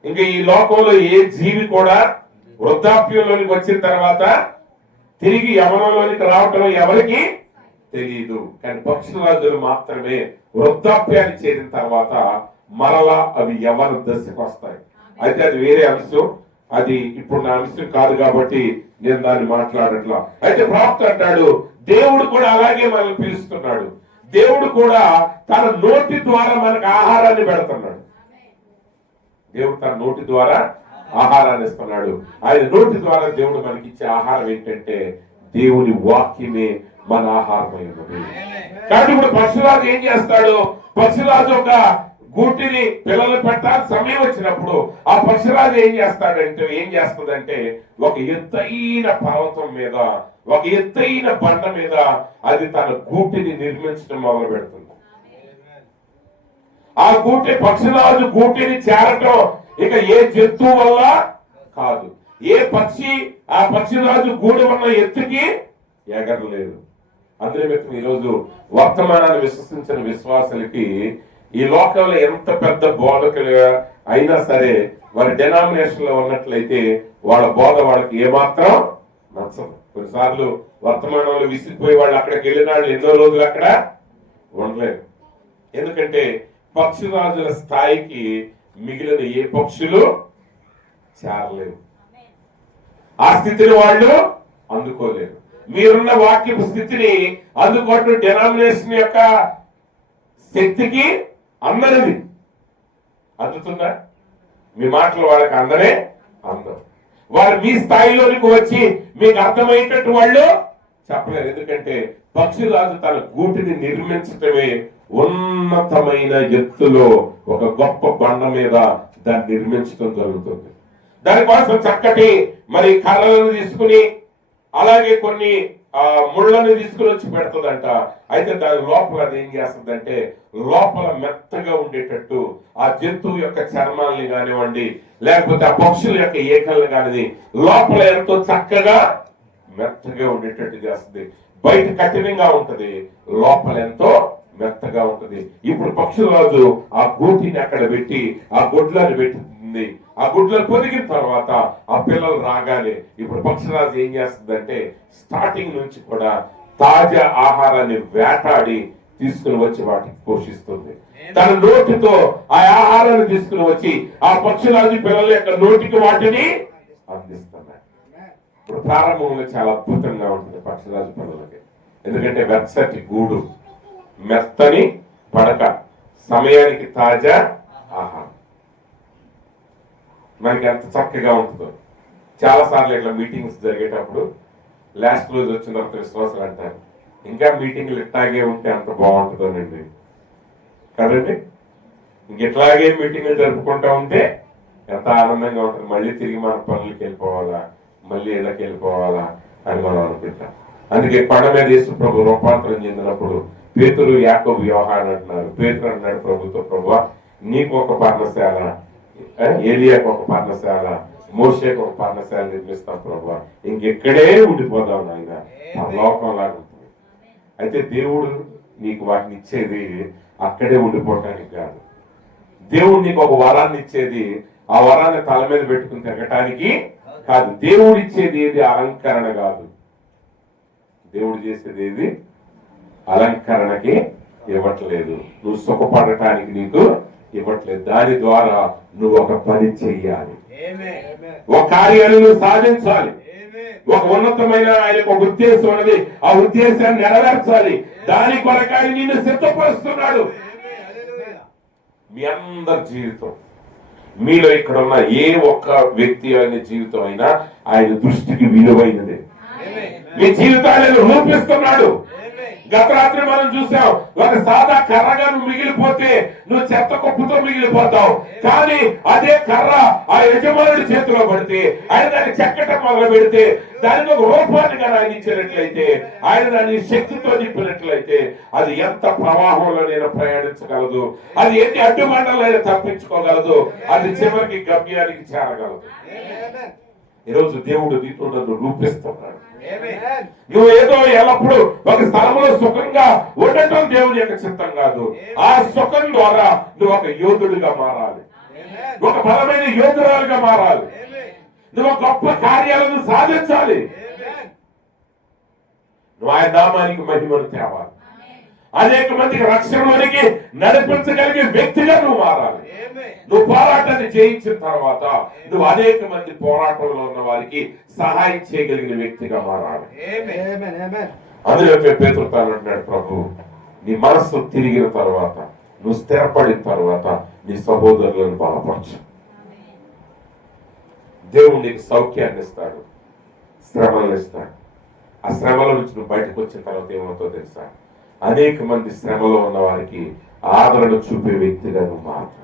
ఇంకా ఈ లోకంలో ఏ జీవి కూడా వృద్ధాప్యంలోనికి వచ్చిన తర్వాత తిరిగి యవనంలోనికి రావటం ఎవరికి తెలియదు. కానీ పక్షురాజులు మాత్రమే వృద్ధాప్యాన్ని చేరిన తర్వాత మరలా అవి యవన దశకు వస్తాయి. అయితే అది వేరే అంశం, అది ఇప్పుడు నా అంశం కాదు కాబట్టి నేను దాన్ని మాట్లాడట్లా. అయితే ప్రవక్త అంటాడు, దేవుడు కూడా అలాగే మనల్ని పిలుస్తున్నాడు. దేవుడు కూడా తన నోటి ద్వారా మనకు ఆహారాన్ని పెడుతున్నాడు. దేవుడు తన నోటి ద్వారా ఆహారాన్ని ఇస్తున్నాడు. ఆయన నోటి ద్వారా దేవుడు మనకి ఇచ్చే ఆహారం ఏంటంటే దేవుని వాక్యమే మన ఆహారమై ఉన్నది. కాబట్టి ఇప్పుడు పక్షిరాజు ఏం చేస్తాడు? పక్షిరాజు ఒక గూటిని పిల్లలు పెట్టాలి సమయం వచ్చినప్పుడు ఆ పక్షిరాజు ఏం చేస్తుందంటే ఒక ఎత్తైన పర్వతం మీద, ఒక ఎత్తైన బండ మీద అది తన గూటిని నిర్మించడం మొదలు పెడుతుంది. ఆ పక్షిరాజు గూటిని చేరటం ఇక ఏ జంతువు వల్ల కాదు. ఏ పక్షి ఆ పక్షిరాజు గూడు వల్ల ఎత్తుకి ఎగరలేదు. అందులో ఈరోజు వర్తమానాన్ని విశ్వసించిన విశ్వాసులకి ఈ లోకంలో ఎంత పెద్ద బోధకులుగా అయినా సరే వారి డెనామినేషన్ లో ఉన్నట్లయితే వాళ్ళ బోధ వాళ్ళకి ఏమాత్రం నచ్చదు. కొన్నిసార్లు వర్తమానంలో విసిగిపోయి వాళ్ళు అక్కడికి వెళ్ళిన వాళ్ళు ఎన్నో రోజులు అక్కడ ఉండలేరు. ఎందుకంటే పక్షిరాజుల స్థాయికి మిగిలిన ఏ పక్షులు చేరలేవు. ఆ స్థితిని వాళ్ళు అందుకోలేరు. మీరున్న వాక్యపు స్థితిని అందుకోవటం డెనామినేషన్ యొక్క శక్తికి అందరిది. అందుతుందా? మీ మాటలు వాళ్ళకి అందరే అందరు. వారు మీ స్థాయిలోనికి వచ్చి మీకు అర్థమయ్యేటట్టు వాళ్ళు చెప్పలేరు. ఎందుకంటే పక్షిరాజు తన గూటిని నిర్మించటమే ఉన్నతమైన ఎత్తులో ఒక గొప్ప బండ మీద దాన్ని నిర్మించడం జరుగుతుంది. దానికోసం చక్కటి మరి కర్రలను తీసుకుని అలాగే కొన్ని ముళ్ళని తీసుకుని వచ్చి పెడుతుందంట. అయితే దాని లోపల అది ఏం చేస్తుందంటే లోపల మెత్తగా ఉండేటట్టు ఆ జంతువు యొక్క చర్మాలని కానివ్వండి లేకపోతే ఆ పక్షుల యొక్క ఏకల్ని కానిది లోపల ఎంతో చక్కగా మెత్తగా ఉండేటట్టు చేస్తుంది. బయట కఠినంగా ఉంటది, లోపల ఎంతో మెత్తగా ఉంటది. ఇప్పుడు పక్షురాజు ఆ గూటిని అక్కడ పెట్టి ఆ గుడ్లను పెట్టింది. ఆ గుడ్లను పొదిగిన తర్వాత ఆ పిల్లలు రాగానే ఇప్పుడు పక్షిరాజు ఏం చేస్తుందంటే స్టార్టింగ్ నుంచి కూడా తాజా ఆహారాన్ని వేటాడి తీసుకుని వచ్చి వాటికి పోషిస్తుంది. తన నోటితో ఆ ఆహారాన్ని తీసుకుని వచ్చి ఆ పక్షిరాజు పిల్లల యొక్క నోటికి వాటిని అందిస్తున్నాయి. ఇప్పుడు ప్రారంభంలో చాలా అద్భుతంగా ఉంటుంది పక్షిరాజు పిల్లలకి. ఎందుకంటే వెచ్చటి గూడు, మెత్తని పడక, సమయానికి తాజా ఆహారం మనకి ఎంత చక్కగా ఉంటుందో. చాలా సార్లు ఇట్లా మీటింగ్స్ జరిగేటప్పుడు లాస్ట్ రోజు వచ్చిన తర్వాత విశ్వాసాలు అంటారు ఇంకా మీటింగ్లు ఇట్లాగే ఉంటే అంత బాగుంటుందోనండి కదండి. ఇంకెట్లాగే మీటింగ్లు జరుపుకుంటా ఉంటే ఎంత ఆనందంగా ఉంటుంది. మళ్ళీ తిరిగి మన పనులకి వెళ్ళిపోవాలా, మళ్ళీ ఇళ్ళకి వెళ్ళిపోవాలా అని మనం అనుకుంటాం. అందుకే కొండ మీద యేసు ప్రభు రూపాంతరం చెందినప్పుడు పేతురు యాకోబు యోహాను అంటున్నారు. పేతురు అన్నాడు ప్రభుతో, ప్రభువా నీకు ఒక పర్ణశాల, ఏలియాకు ఒక పర్ణశాల, మోషేకు ఒక పర్ణశాల నిర్మిస్తాం ప్రభువా, ఇంకెక్కడే ఉండిపోదాం నాయన, పరలోకంలాగా ఉంటుంది. అయితే దేవుడు నీకు వాటిని ఇచ్చేది అక్కడే ఉండిపోవటానికి కాదు. దేవుడు నీకు ఒక వరాన్ని ఇచ్చేది ఆ వరాన్ని తల మీద పెట్టుకుని తిరగటానికి కాదు. దేవుడు ఇచ్చేది ఏది అలంకరణ కాదు. దేవుడు చేసేది ఏది అలంకరణకి ఇవ్వట్లేదు. నువ్వు సుఖపడటానికి నీకు ఇవ్వట్లేదు. దాని ద్వారా నువ్వు ఒక పని చెయ్యాలి, ఒక కార్యాన్ని నువ్వు సాధించాలి. ఒక ఉన్నతమైన ఆయనకు ఒక ఉద్దేశం ఉన్నది. ఆ ఉద్దేశాన్ని నెరవేర్చాలి. దాని కొరకు ఆయన నిన్ను సిద్ధపరుస్తున్నాడు. మీ అందరి జీవితం, మీలో ఇక్కడ ఉన్న ఏ ఒక్క వ్యక్తి అనే జీవితం అయినా ఆయన దృష్టికి విలువైనది. మీ జీవితాలను రూపిస్తున్నాడు. గత రాత్రి మనం చూసాం, ఒక సాదా కర్రగా నువ్వు మిగిలిపోతే నువ్వు చెత్త కుప్పతో మిగిలిపోతావు. కానీ అదే కర్ర ఆ యజమానుడి చేతిలో పడితే ఆయన దాన్ని చెక్కటం మొదలు పెడితే దానికి ఒక రూపాన్ని కానీ ఆయన ఇచ్చినట్లయితే, ఆయన దాన్ని శక్తితో నింపినట్లయితే అది ఎంత ప్రవాహంలో నేను ప్రయాణించగలదు, అది ఎన్ని అడ్డుబండలైనా తప్పించుకోగలదు, అది చివరికి గమ్యానికి చేరగలదు. ఈరోజు దేవుడు నీతో నన్ను రూపిస్తున్నాడు. నువ్వు ఏదో ఎల్లప్పుడు ఒక స్థలంలో సుఖంగా ఉండటం దేవుని యొక్క చిత్తం కాదు. ఆ సుఖం ద్వారా నువ్వు ఒక యోధుడిగా మారాలి, ఒక బలమైన యోధురాలుగా మారాలి, నువ్వు గొప్ప కార్యాలను సాధించాలి, నువ్వు ఆయన నామానికి మహిమను తేవాలి, అనేక మందికి రక్షణలోనికి నడిపించగలిగే వ్యక్తిగా నువ్వు మారాలి. నువ్వు పోరాటాన్ని జయించిన తర్వాత నువ్వు అనేక మంది పోరాటంలో ఉన్న వారికి సహాయం చేయగలిగిన వ్యక్తిగా మారాలి. అందులో పేతురు అంటున్నాడు, ప్రభు నీ మనస్సు తిరిగిన తర్వాత, నువ్వు స్థిరపడిన తర్వాత నీ సహోదరులను బలపరచు. దేవుడు నీకు సౌఖ్యాన్ని ఇస్తాడు, శ్రమలను ఇస్తాడు. ఆ శ్రమల నుంచి నువ్వు బయటకు వచ్చిన తర్వాత ఏమవుతుందో తెలుసా? అనేక మంది శ్రమలో ఉన్న వారికి ఆదరణ చూపే వ్యక్తిగా నువ్వు మారుతావు.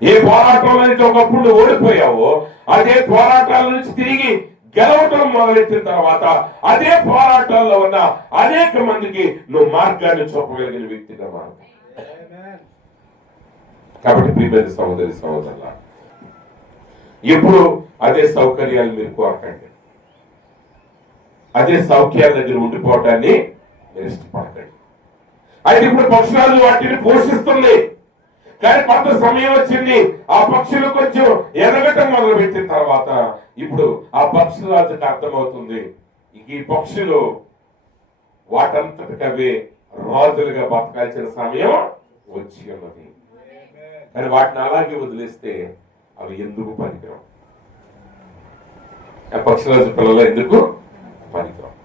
ఏ పోరాటంలో నుంచి ఒకప్పుడు నువ్వు ఓడిపోయావో అదే పోరాటాల నుంచి తిరిగి గెలవటం మొదలెట్టిన తర్వాత అదే పోరాటాల్లో ఉన్న అనేక మందికి నువ్వు మార్గాన్ని చూపగలిగిన వ్యక్తిగా మారుతావు. కాబట్టి ప్రియమైన సహోదరి సహోదరుల, ఎప్పుడు అదే సౌకర్యాలు మీరు కోరకండి, అదే సౌఖ్యాల దగ్గర ఉండిపోవటాన్ని మీరు ఇష్టపడకండి. అయితే ఇప్పుడు పక్షురాజు వాటిని పోషిస్తుంది, కానీ కొంత సమయం వచ్చింది, ఆ పక్షులు కొంచెం ఎదగటం మొదలు పెట్టిన తర్వాత ఇప్పుడు ఆ పక్షురాజుకి అర్థమవుతుంది ఈ పక్షులు వాటంతటికవే రాజులుగా బతకాల్సిన సమయం వచ్చి ఉన్నది. కానీ వాటిని అలాగే వదిలేస్తే అవి ఎందుకు పనికిరావు? ఆ పక్షురాజు పిల్లలు ఎందుకు పనికిరావు?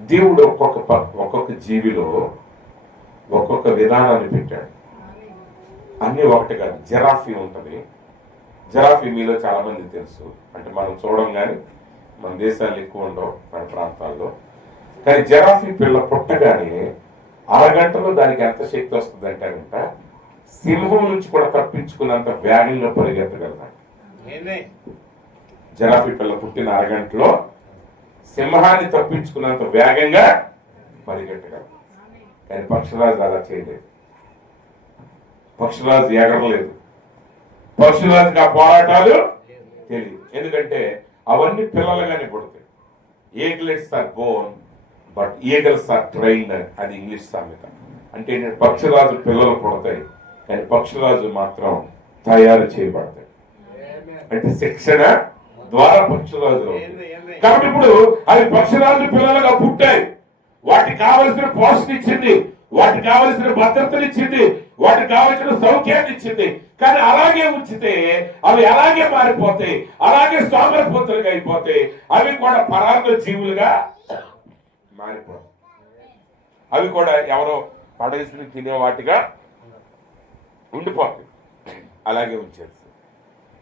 దేవుడు ఒక్కొక్క జీవిలో ఒక్కొక్క విధానాన్ని పెట్టాడు. అన్ని ఒకటి కాదు. జిరాఫీ ఉంటుంది. జిరాఫీ మీలో చాలా మంది తెలుసు, అంటే మనం చూడం కానీ మన దేశాలు ఎక్కువ ఉండవు మన ప్రాంతాల్లో. కానీ జిరాఫీ పిల్ల పుట్టగానే అరగంటలో దానికి ఎంత శక్తి వస్తుంది అంటారంట, సింహం నుంచి కూడా తప్పించుకున్నంత వేగంగా పరిగెత్తగలదంట. జిరాఫీ పిల్ల పుట్టిన అరగంటలో సింహాన్ని తప్పించుకున్నంత వేగంగా పరిగెట్టగలదు. కానీ పక్షిరాజు అలా చేయలేదు. పక్షిరాజు ఎగరలేదు. పక్షిరాజుకి ఆ పోరాటాలు తెలియదు. ఎందుకంటే అవన్నీ పిల్లలుగానే పుడతాయి. Eaglets are born but eagles are trained, అది ఇంగ్లీష్ సామెత. అంటే పక్షిరాజు పిల్లలు పుడతాయి, కానీ పక్షిరాజు మాత్రం తయారు చేయబడతాయి. అంటే శిక్షణ ద్వారా పక్షిరాజు. కాబట్టి ఇప్పుడు అవి పక్షిరాజు పిల్లలుగా పుట్టాయి. వాటికి కావలసిన పోషణ ఇచ్చింది, వాటికి కావలసిన భద్రతను ఇచ్చింది, వాటికి కావలసిన సౌఖ్యాన్ని ఇచ్చింది. కానీ అలాగే ఉంచితే అవి అలాగే మారిపోతాయి, అలాగే సోమరిపోతులుగా అయిపోతాయి. అవి కూడా పరాన్న జీవులుగా మారిపోతాయి. అవి కూడా ఎవరో పడేసి తినే వాటిగా ఉండిపోతాయి. అలాగే ఉంచేది.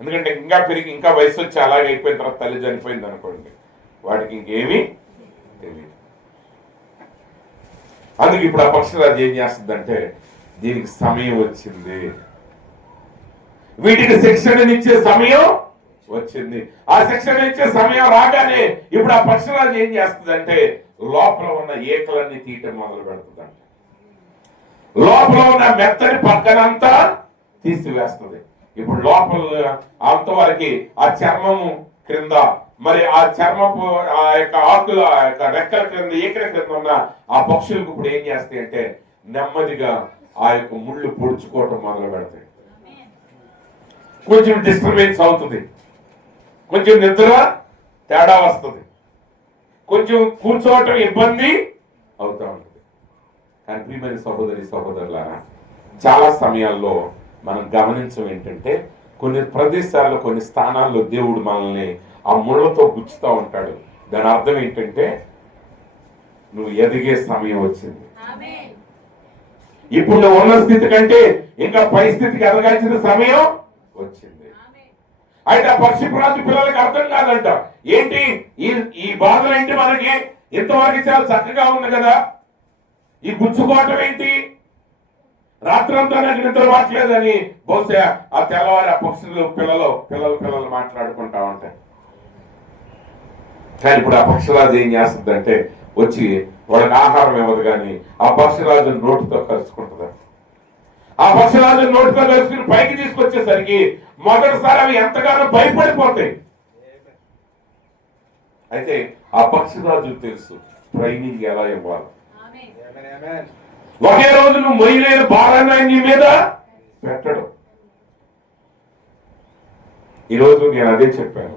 ఎందుకంటే ఇంకా పెరిగి ఇంకా వయసు వచ్చి అలాగే అయిపోయిన తర్వాత తల్లి చనిపోయింది అనుకోండి, వాటికి ఇంకేమీ తెలియదు. అందుకే ఇప్పుడు ఆ పక్షిరాజు ఏం చేస్తుందంటే, దీనికి సమయం వచ్చింది, వీటికి శిక్షణనిచ్చే సమయం వచ్చింది. ఆ శిక్షణ ఇచ్చే సమయం రాగానే ఇప్పుడు ఆ పక్షిరాజు ఏం చేస్తుందంటే లోపల ఉన్న ఏకలన్నీ తీయటం మొదలు పెడుతుందంట. లోపల ఉన్న మెత్తని పక్కనంతా తీసివేస్తుంది. ఇప్పుడు లోపల అంతవరకు ఆ చర్మము క్రింద, మరి ఆ చర్మపు ఆ యొక్క ఆకుల ఆ యొక్క రెక్కల క్రింద ఏకల క్రింద ఉన్న ఆ పక్షులకు ఇప్పుడు ఏం చేస్తాయి అంటే నెమ్మదిగా ఆ యొక్క ముళ్ళు పొడుచుకోవటం మొదలు పెడతాయి. కొంచెం డిస్టర్బెన్స్ అవుతుంది, కొంచెం నిద్ర తేడా వస్తుంది, కొంచెం కూర్చోవటం ఇబ్బంది అవుతా ఉంటుంది. కానీ ప్రియమైన సహోదరి సహోదరులారా, చాలా సమయాల్లో మనం గమనించడం ఏంటంటే కొన్ని ప్రదేశాల్లో కొన్ని స్థానాల్లో దేవుడు మనల్ని ఆ ముళ్ళతో గుచ్చుతూ ఉంటాడు. దాని అర్థం ఏంటంటే నువ్వు ఎదిగే సమయం వచ్చింది. ఇప్పుడు నువ్వు ఉన్న స్థితి కంటే ఇంకా పై స్థితికి ఎదగాల్సిన సమయం వచ్చింది. అయితే ఆ పక్షిరాజు పిల్లలకి అర్థం కాదంట, ఏంటి ఈ బాధలు ఏంటి, మనకి ఇంతవరకు చాలా చక్కగా ఉంది కదా, ఈ గుచ్చుకోవటం ఏంటి, రాత్రంతా నాకు నిద్ర పట్టలేదని బహుశా ఆ తెల్లవారి ఆ పక్షులు పిల్లలు మాట్లాడుకుంటా ఉంటాయి. కానీ ఇప్పుడు ఆ పక్షిరాజు ఏం చేస్తుందంటే వచ్చి వాళ్ళకి ఆహారం ఇవ్వదు, కానీ ఆ పక్షిరాజు నోటితో కలుసుకుంటుంది. ఆ పక్షిరాజు నోటితో కలుసుకుని పైకి తీసుకొచ్చేసరికి మొదటిసారి అవి ఎంతగానో భయపడిపోతాయి. అయితే ఆ పక్షిరాజు తెలుసు ట్రైనింగ్ ఎలా ఇవ్వాలి. ఒకే రోజు నువ్వు మొయ్యలేని భారాన్ని నీ మీద పెట్టడం. ఈరోజు నేను అదే చెప్పాను,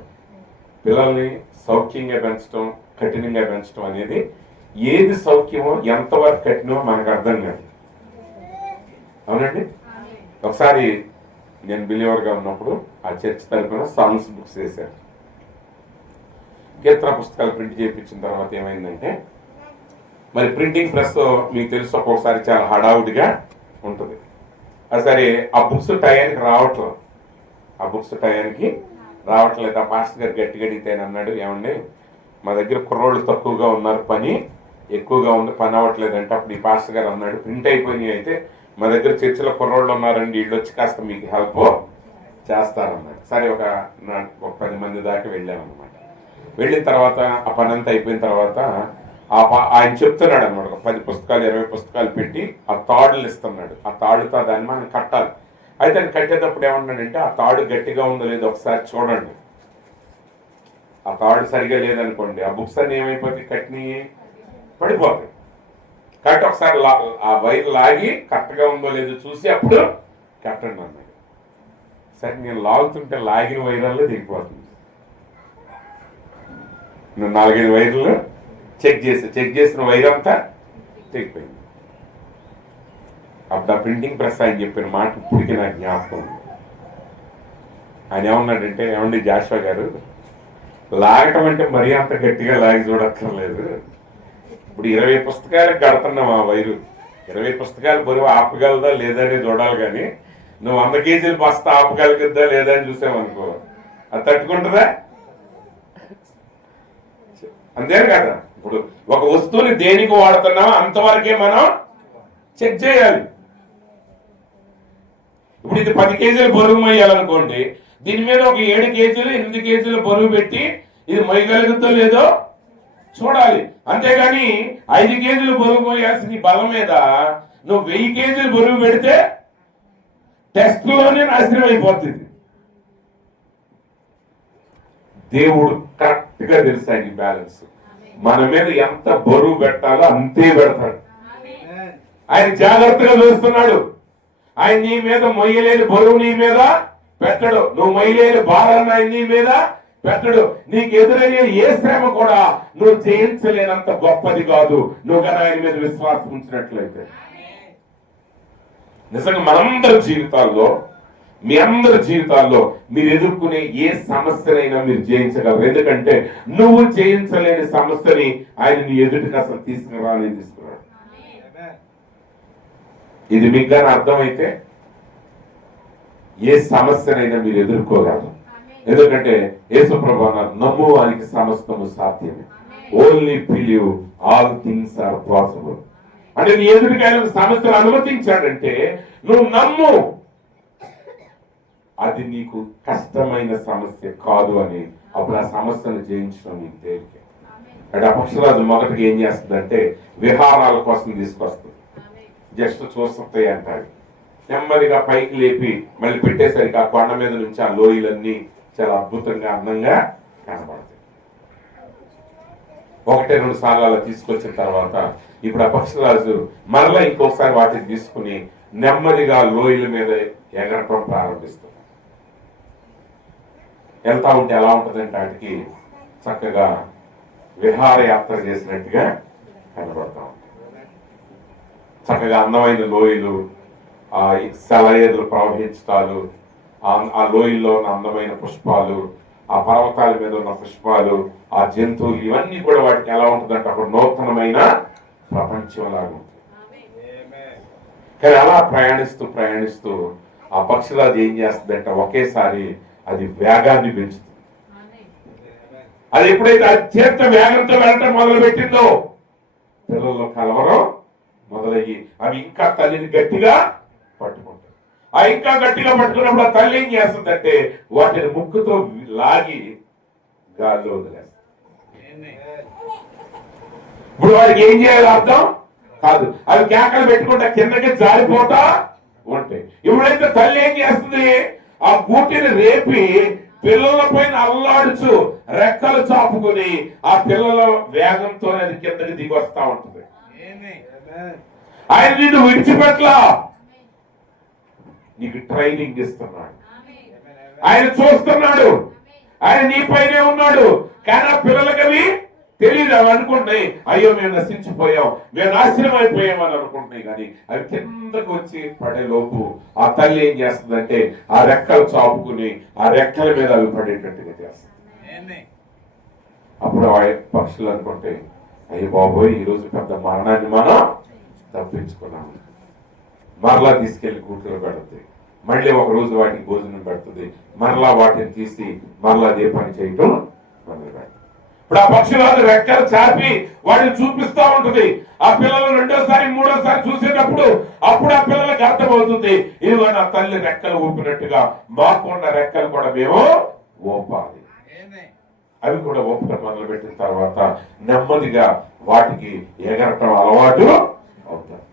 పిల్లల్ని సౌఖ్యంగా పెంచడం కఠినంగా పెంచడం అనేది ఏది సౌఖ్యమో ఎంతవరకు కఠినమో మనకు అర్థం కాదు. అవునండి. ఒకసారి నేను బిలీవర్గా ఉన్నప్పుడు ఆ చర్చ్ తరపున సాంగ్స్ బుక్స్ చేశాను. కీర్తన పుస్తకాలు ప్రింట్ చేయించిన తర్వాత ఏమైందంటే మరి ప్రింటింగ్ ప్రెస్ మీకు తెలుసు ఒక్కొక్కసారి చాలా హడావుడిగా ఉంటుంది. సరే ఆ బుక్స్ టయానికి రావట్లేదు, ఆ మాస్టర్ గారు గట్టిగా అడిగితే అన్నాడు, ఏమండి మా దగ్గర కుర్రోళ్ళు తక్కువగా ఉన్నారు, పని ఎక్కువగా ఉంది, పని అవ్వట్లేదు అంటే అప్పుడు ఈ పాస్టర్ గారు అన్నాడు, ప్రింట్ అయిపోయినాయి అయితే మా దగ్గర చర్చిలో కుర్రోళ్ళు ఉన్నారండి, వీళ్ళు వచ్చి కాస్త మీకు హెల్ప్ చేస్తారన్నాడు. సరే ఒక 10 మంది దాకా వెళ్ళామన్నమాట. వెళ్ళిన తర్వాత ఆ పని అంతా అయిపోయిన తర్వాత ఆయన చెప్తున్నాడు అనమాట, ఒక 10 పుస్తకాలు 20 పుస్తకాలు పెట్టి ఆ తాడులు ఇస్తున్నాడు. ఆ తాడుతో దాన్ని మనం కట్టాలి. అయితే ఆయన కట్టేటప్పుడు ఏమన్నాడంటే, ఆ తాడు గట్టిగా ఉందో లేదో ఒకసారి చూడండి. ఆ తాడు సరిగా లేదనుకోండి, ఆ బుక్స్ అన్ని ఏమైపోతాయి, కట్టినవి పడిపోతాయి. కాబట్టి ఒకసారి ఆ వైర్ లాగి కరెక్ట్గా ఉందో లేదో చూసి అప్పుడు కట్టండి అన్నాడు. సరే నేను లాగుతుంటే లాగిన వైర్లలో దిగిపోతుంది. నేను 4-5 వైర్లు చెక్ చేసిన వైర్ అంతా తెగిపోయింది. అప్పుడు ఆ ప్రింటింగ్ ప్రెస్ ఆయన చెప్పిన మాట ఇప్పటికీ నాకు జ్ఞాపకం ఉంది. ఆయన ఏమన్నాడంటే, ఏమండి జాషువా గారు, లాగటం అంటే మరీ అంత గట్టిగా లాగి చూడక్కర్లేదు. ఇప్పుడు 20 పుస్తకాలకు కడుతున్నాం ఆ వైరు, 20 పుస్తకాలు బరువు ఆపగలదా లేదని చూడాలి, కానీ నువ్వు 100 కేజీలు బస్తా ఆపగలుగుద్దా లేదా అని చూసావనుకో, అది తట్టుకుంటుందా? అంతేను కదా. ఇప్పుడు ఒక వస్తువుని దేనికి వాడుతున్నామో అంతవరకే మనం చెక్ చేయాలి. ఇప్పుడు ఇది 10 కేజీలు బరువు మొయ్యాలనుకోండి, దీని మీద ఒక 7 కేజీలు 8 కేజీలు బరువు పెట్టి ఇది మొయ్యగలుగుతో లేదో చూడాలి. అంతేగాని 5 కేజీలు బరువు మోయాల్సిన బలం మీద నువ్వు 1000 కేజీలు బరువు పెడితే టెస్ట్ లోనే నాశనం అయిపోతుంది. దేవుడు కరెక్ట్ గా తెలుసు ఆయన బ్యాలెన్స్. మన మీద ఎంత బరువు పెట్టాలో అంతే పెడతాడు. ఆయన జాగ్రత్తగా చూస్తున్నాడు. ఆయన నీ మీద మొయ్యలేని బరువు నీ మీద పెట్టడు, నువ్వు మొయ్యలేని భారాన్ని ఆయన నీ మీద పెట్టడు. నీకు ఎదురయ్యే ఏ శ్రమ కూడా నువ్వు జయించలేనంత గొప్పది కాదు, నువ్వు కానీ ఆయన మీద విశ్వాసం ఉంచినట్లయితే. నిజంగా మనందరి జీవితాల్లో, మీ అందరి జీవితాల్లో మీరు ఎదుర్కొనే ఏ సమస్యనైనా మీరు జయించగలరు. ఎందుకంటే నువ్వు జయించలేని సమస్యని ఆయన నీ ఎదుటికి అసలు తీసుకురాడు. ఇది మీకు కానీ అర్థమైతే ఏ సమస్యనైనా మీరు ఎదుర్కోగలరు. ఎందుకంటే యేసు ప్రభువు అన్నారు, నమ్ము వానికి సమస్తము సాధ్యమే. Only believe, all things are possible. అంటే నీ ఎదుటికి ఆయన సమస్యను అనుమతించాడంటే నువ్వు నమ్ము, అది నీకు కష్టమైన సమస్య కాదు అని. అప్పుడు ఆ సమస్యను జయించడం నీకు తేలికే. అంటే అపక్షరాజు మొదటిగా ఏం చేస్తుందంటే విహారాల కోసం తీసుకొస్తుంది. జస్ట్ చూస్తాయి అంటాడు, నెమ్మదిగా పైకి లేపి మళ్ళీ పెట్టేసరికి ఆ కొండ మీద నుంచి ఆ లోయలన్నీ చాలా అద్భుతంగా అందంగా కనబడతాయి. 1-2 సార్లు అలా తీసుకొచ్చిన తర్వాత ఇప్పుడు అపక్షరాజు మరలా ఇంకోసారి వాటిని తీసుకుని నెమ్మదిగా లోయల మీద ఎగరటం ప్రారంభిస్తుంది. వెళ్తా ఉంటే ఎలా ఉంటుందంటే వాటికి చక్కగా విహారయాత్ర చేసినట్టుగా కనబడతా ఉంటుంది. చక్కగా అందమైన లోయలు, ఆ సెలయేర్లు ప్రవహించటాలు, ఆ లోయల్లో ఉన్న అందమైన పుష్పాలు, ఆ పర్వతాల మీద ఉన్న పుష్పాలు, ఆ జంతువులు, ఇవన్నీ కూడా వాటికి ఎలా ఉంటుందంటే అప్పుడు నూతనమైన ప్రపంచం లాగా ఉంటుంది. కానీ అలా ప్రయాణిస్తూ ఆ పక్షురాజు ఏం చేస్తుందంటే ఒకేసారి అది వేగాన్ని పెంచుతుంది. అది ఎప్పుడైతే అత్యంత వేగంతో వెళ్ళటం మొదలు పెట్టిందో పిల్లల్లో కలవరం మొదలయ్యి అవి ఇంకా తల్లిని గట్టిగా పట్టుకుంటాయి. ఆ ఇంకా గట్టిగా పట్టుకున్నప్పుడు ఆ తల్లి ఏం చేస్తుందంటే వాటిని ముక్కుతో లాగి గాల్లో వదిలేస్తుంది. ఇప్పుడు వాడికి ఏం చేయాలి అర్థం కాదు, అవి కేకలు పెట్టుకుంటా కిందకి జారిపోతా ఉంటాయి. ఇప్పుడైతే తల్లి ఏం చేస్తుంది, ఆ గూటిని రేపి పిల్లల పైన అల్లాడుచు రెక్కలు చాపుకుని ఆ పిల్లల వేగంతో అది కిందకి దిగి వస్తా ఉంటుంది. ఆయన నిన్ను విడిచిపెట్లా, నీకు ట్రైనింగ్ ఇస్తున్నాడు. ఆయన చూస్తున్నాడు, ఆయన నీ పైనే ఉన్నాడు. కానీ ఆ పిల్లలకి అవి తెలియదు. అవి అనుకుంటున్నాయి, అయ్యో మేము నశించిపోయాం, మేము నాశనం అయిపోయాం అని అనుకుంటున్నాయి. కానీ అవి కిందకు వచ్చి పడే లోపు ఆ తల్లి ఏం చేస్తుందంటే ఆ రెక్కలు చాపుకుని ఆ రెక్కల మీద అవి పడేటట్టుగా చేస్తుంది. అప్పుడు ఆ పక్షులు అనుకుంటే అయ్యి బాబోయ్, ఈరోజు పెద్ద మరణాన్ని మనం తప్పించుకున్నాము. మరలా తీసుకెళ్లి గూట్లో పెడుతుంది, మళ్ళీ ఒక రోజు వాటికి భోజనం పెడుతుంది, మరలా వాటిని తీసి మరలా అదే పని చేయటం మొదలు పెడుతుంది. ఇప్పుడు ఆ పక్షురాజు రెక్కలు చాపి వాటిని చూపిస్తా ఉంటుంది. ఆ పిల్లలు రెండోసారి మూడోసారి చూసేటప్పుడు అప్పుడు ఆ పిల్లలకు అర్థమవుతుంది, ఇదిగో నా తల్లి రెక్కలు ఊపినట్టుగా మాకున్న రెక్కలు కూడా మేము ఊపాలి. అవి కూడా ఊపటం మొదలు పెట్టిన తర్వాత నెమ్మదిగా వాటికి ఎగరటం అలవాటు అవుతాయి.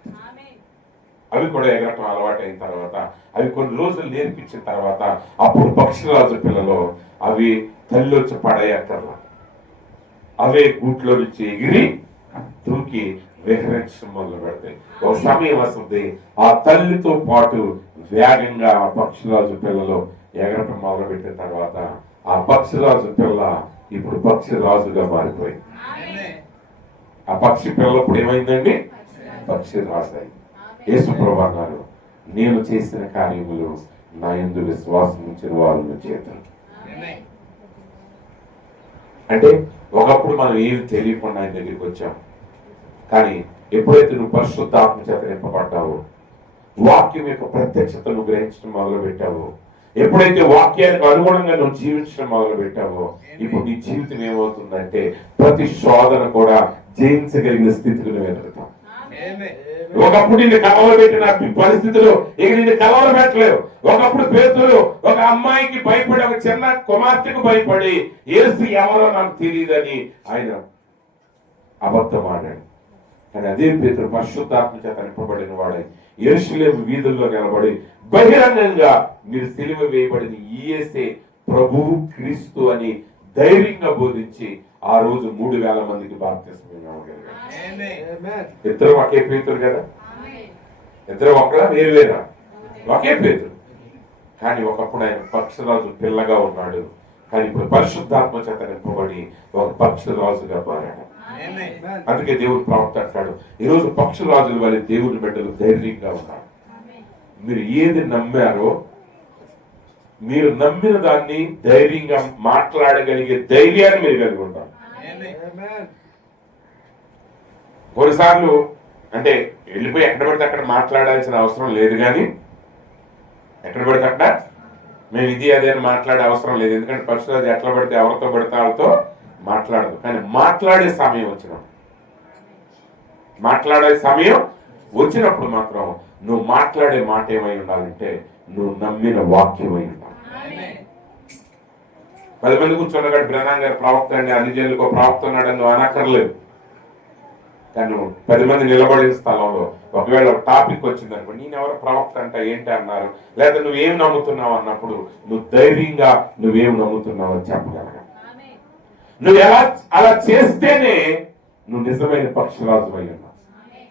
అవి కూడా ఎగరటం అలవాటు అయిన తర్వాత అవి కొన్ని రోజులు నేర్పించిన తర్వాత అప్పుడు పక్షిరాజు పిల్లలు అవి తల్లి వచ్చి పడేయక్కర్లా, అవే గూట్లో నుంచి ఎగిరి దూకి విహరించడం మొదలు పెడతాయి. ఒక సమయం వస్తుంది, ఆ తల్లితో పాటు వేగంగా ఆ పక్షిరాజు పిల్లలు ఎగరటం మొదలు పెట్టిన తర్వాత ఆ పక్షిరాజు పిల్ల ఇప్పుడు పక్షి రాజుగా మారిపోయింది. ఆ పక్షి పిల్ల ఇప్పుడు ఏమైందండి? పక్షి రాజు అయింది. యేసు ప్రభువు అన్నారు, నేను చేసిన కార్యములు నా యందు విశ్వాసం ఉంచిన వాళ్ళ చేతులు. అంటే ఒకప్పుడు మనం ఏమి తెలియకుండా ఆయన దగ్గరికి వచ్చాం, కానీ ఎప్పుడైతే నువ్వు పరిశుద్ధాత్మ చేత నింపబడ్డావో, వాక్యం యొక్క ప్రత్యక్షతను గ్రహించడం మొదలు పెట్టావో, ఎప్పుడైతే వాక్యానికి అనుగుణంగా నువ్వు జీవించడం మొదలు పెట్టావో, ఇప్పుడు నీ జీవితం ఏమవుతుందంటే ప్రతి శోధన కూడా జయించగలిగిన స్థితికి నువ్వు ఎదుగుతావు. ఒకప్పుడు నిన్ను కలవరబెట్టిన పరిస్థితులు ఇక నిన్ను కలవరబెట్టలేవు. ఒకప్పుడు పేతురు ఒక అమ్మాయికి భయపడి, ఒక చిన్న కుమార్తెకు భయపడి యేసు ఎవరో నాకు తెలియదని ఆయన అబద్ధం ఆడాడు. కానీ అదే పేతురు పరిశుద్ధాత్మ చేత నింపబడిన వాడై యెరూషలేము వీధుల్లో నిలబడి బహిరంగంగా మీరు సిలువ వేయబడిన యేసే ప్రభువు క్రీస్తు అని ధైర్యంగా బోధించి ఆ రోజు 3,000 మందికి బాప్తిస్మం ఇవ్వగలిగాడు. ఇద్దరు ఒకే పేతురు కదా, ఇద్దరు ఒకలా వేరువేరా, ఒకే పేతురు. కానీ ఒకప్పుడు ఆయన పక్షిరాజు పిల్లగా ఉన్నాడు, కానీ ఇప్పుడు పరిశుద్ధాత్మ చేత నింపబడి ఒక పక్షిరాజుగా మారాడు. అందుకే దేవుడు ప్రవక్త అంటాడు, ఈరోజు పక్షిరాజుల వల్ల దేవుని బిడ్డలు ధైర్యంగా ఉన్నారు. మీరు ఏది నమ్మారో, మీరు నమ్మిన దాన్ని ధైర్యంగా మాట్లాడగలిగే ధైర్యాన్ని మీరు కలిగి ఉంటారు. కొన్నిసార్లు అంటే వెళ్ళిపోయి ఎక్కడ పడితే అక్కడ మాట్లాడాల్సిన అవసరం లేదు, కానీ ఎక్కడ పడితే అక్కడ మేము ఇది అదే అని మాట్లాడే అవసరం లేదు. ఎందుకంటే పక్షురాజు ఎట్లా పడితే ఎవరితో పడితే వాళ్ళతో మాట్లాడదు. కానీ మాట్లాడే సమయం వచ్చినప్పుడు మాత్రం నువ్వు మాట్లాడే మాట ఏమై ఉండాలంటే నువ్వు నమ్మిన వాక్యం అయి ఉండాలి. 10 మంది కూర్చున్నాడు, బ్రహ్నాం గారు ప్రవక్త అండి, అన్ని జనులకు ప్రవక్త ఉన్నాడని నువ్వు అనక్కర్లేదు. కానీ నువ్వు 10 మంది నిలబడిన స్థలంలో ఒకవేళ ఒక టాపిక్ వచ్చింది అనుకో, నేను ఎవరు ప్రవక్త అంట ఏంటి అన్నారు, లేదా నువ్వేం నమ్ముతున్నావు అన్నప్పుడు నువ్వు ధైర్యంగా నువ్వేం నమ్ముతున్నావు అని చెప్పగలగాలి. నువ్వు అలా చేస్తేనే నువ్వు నిజమైన పక్షిరాజు అయి ఉన్నావు.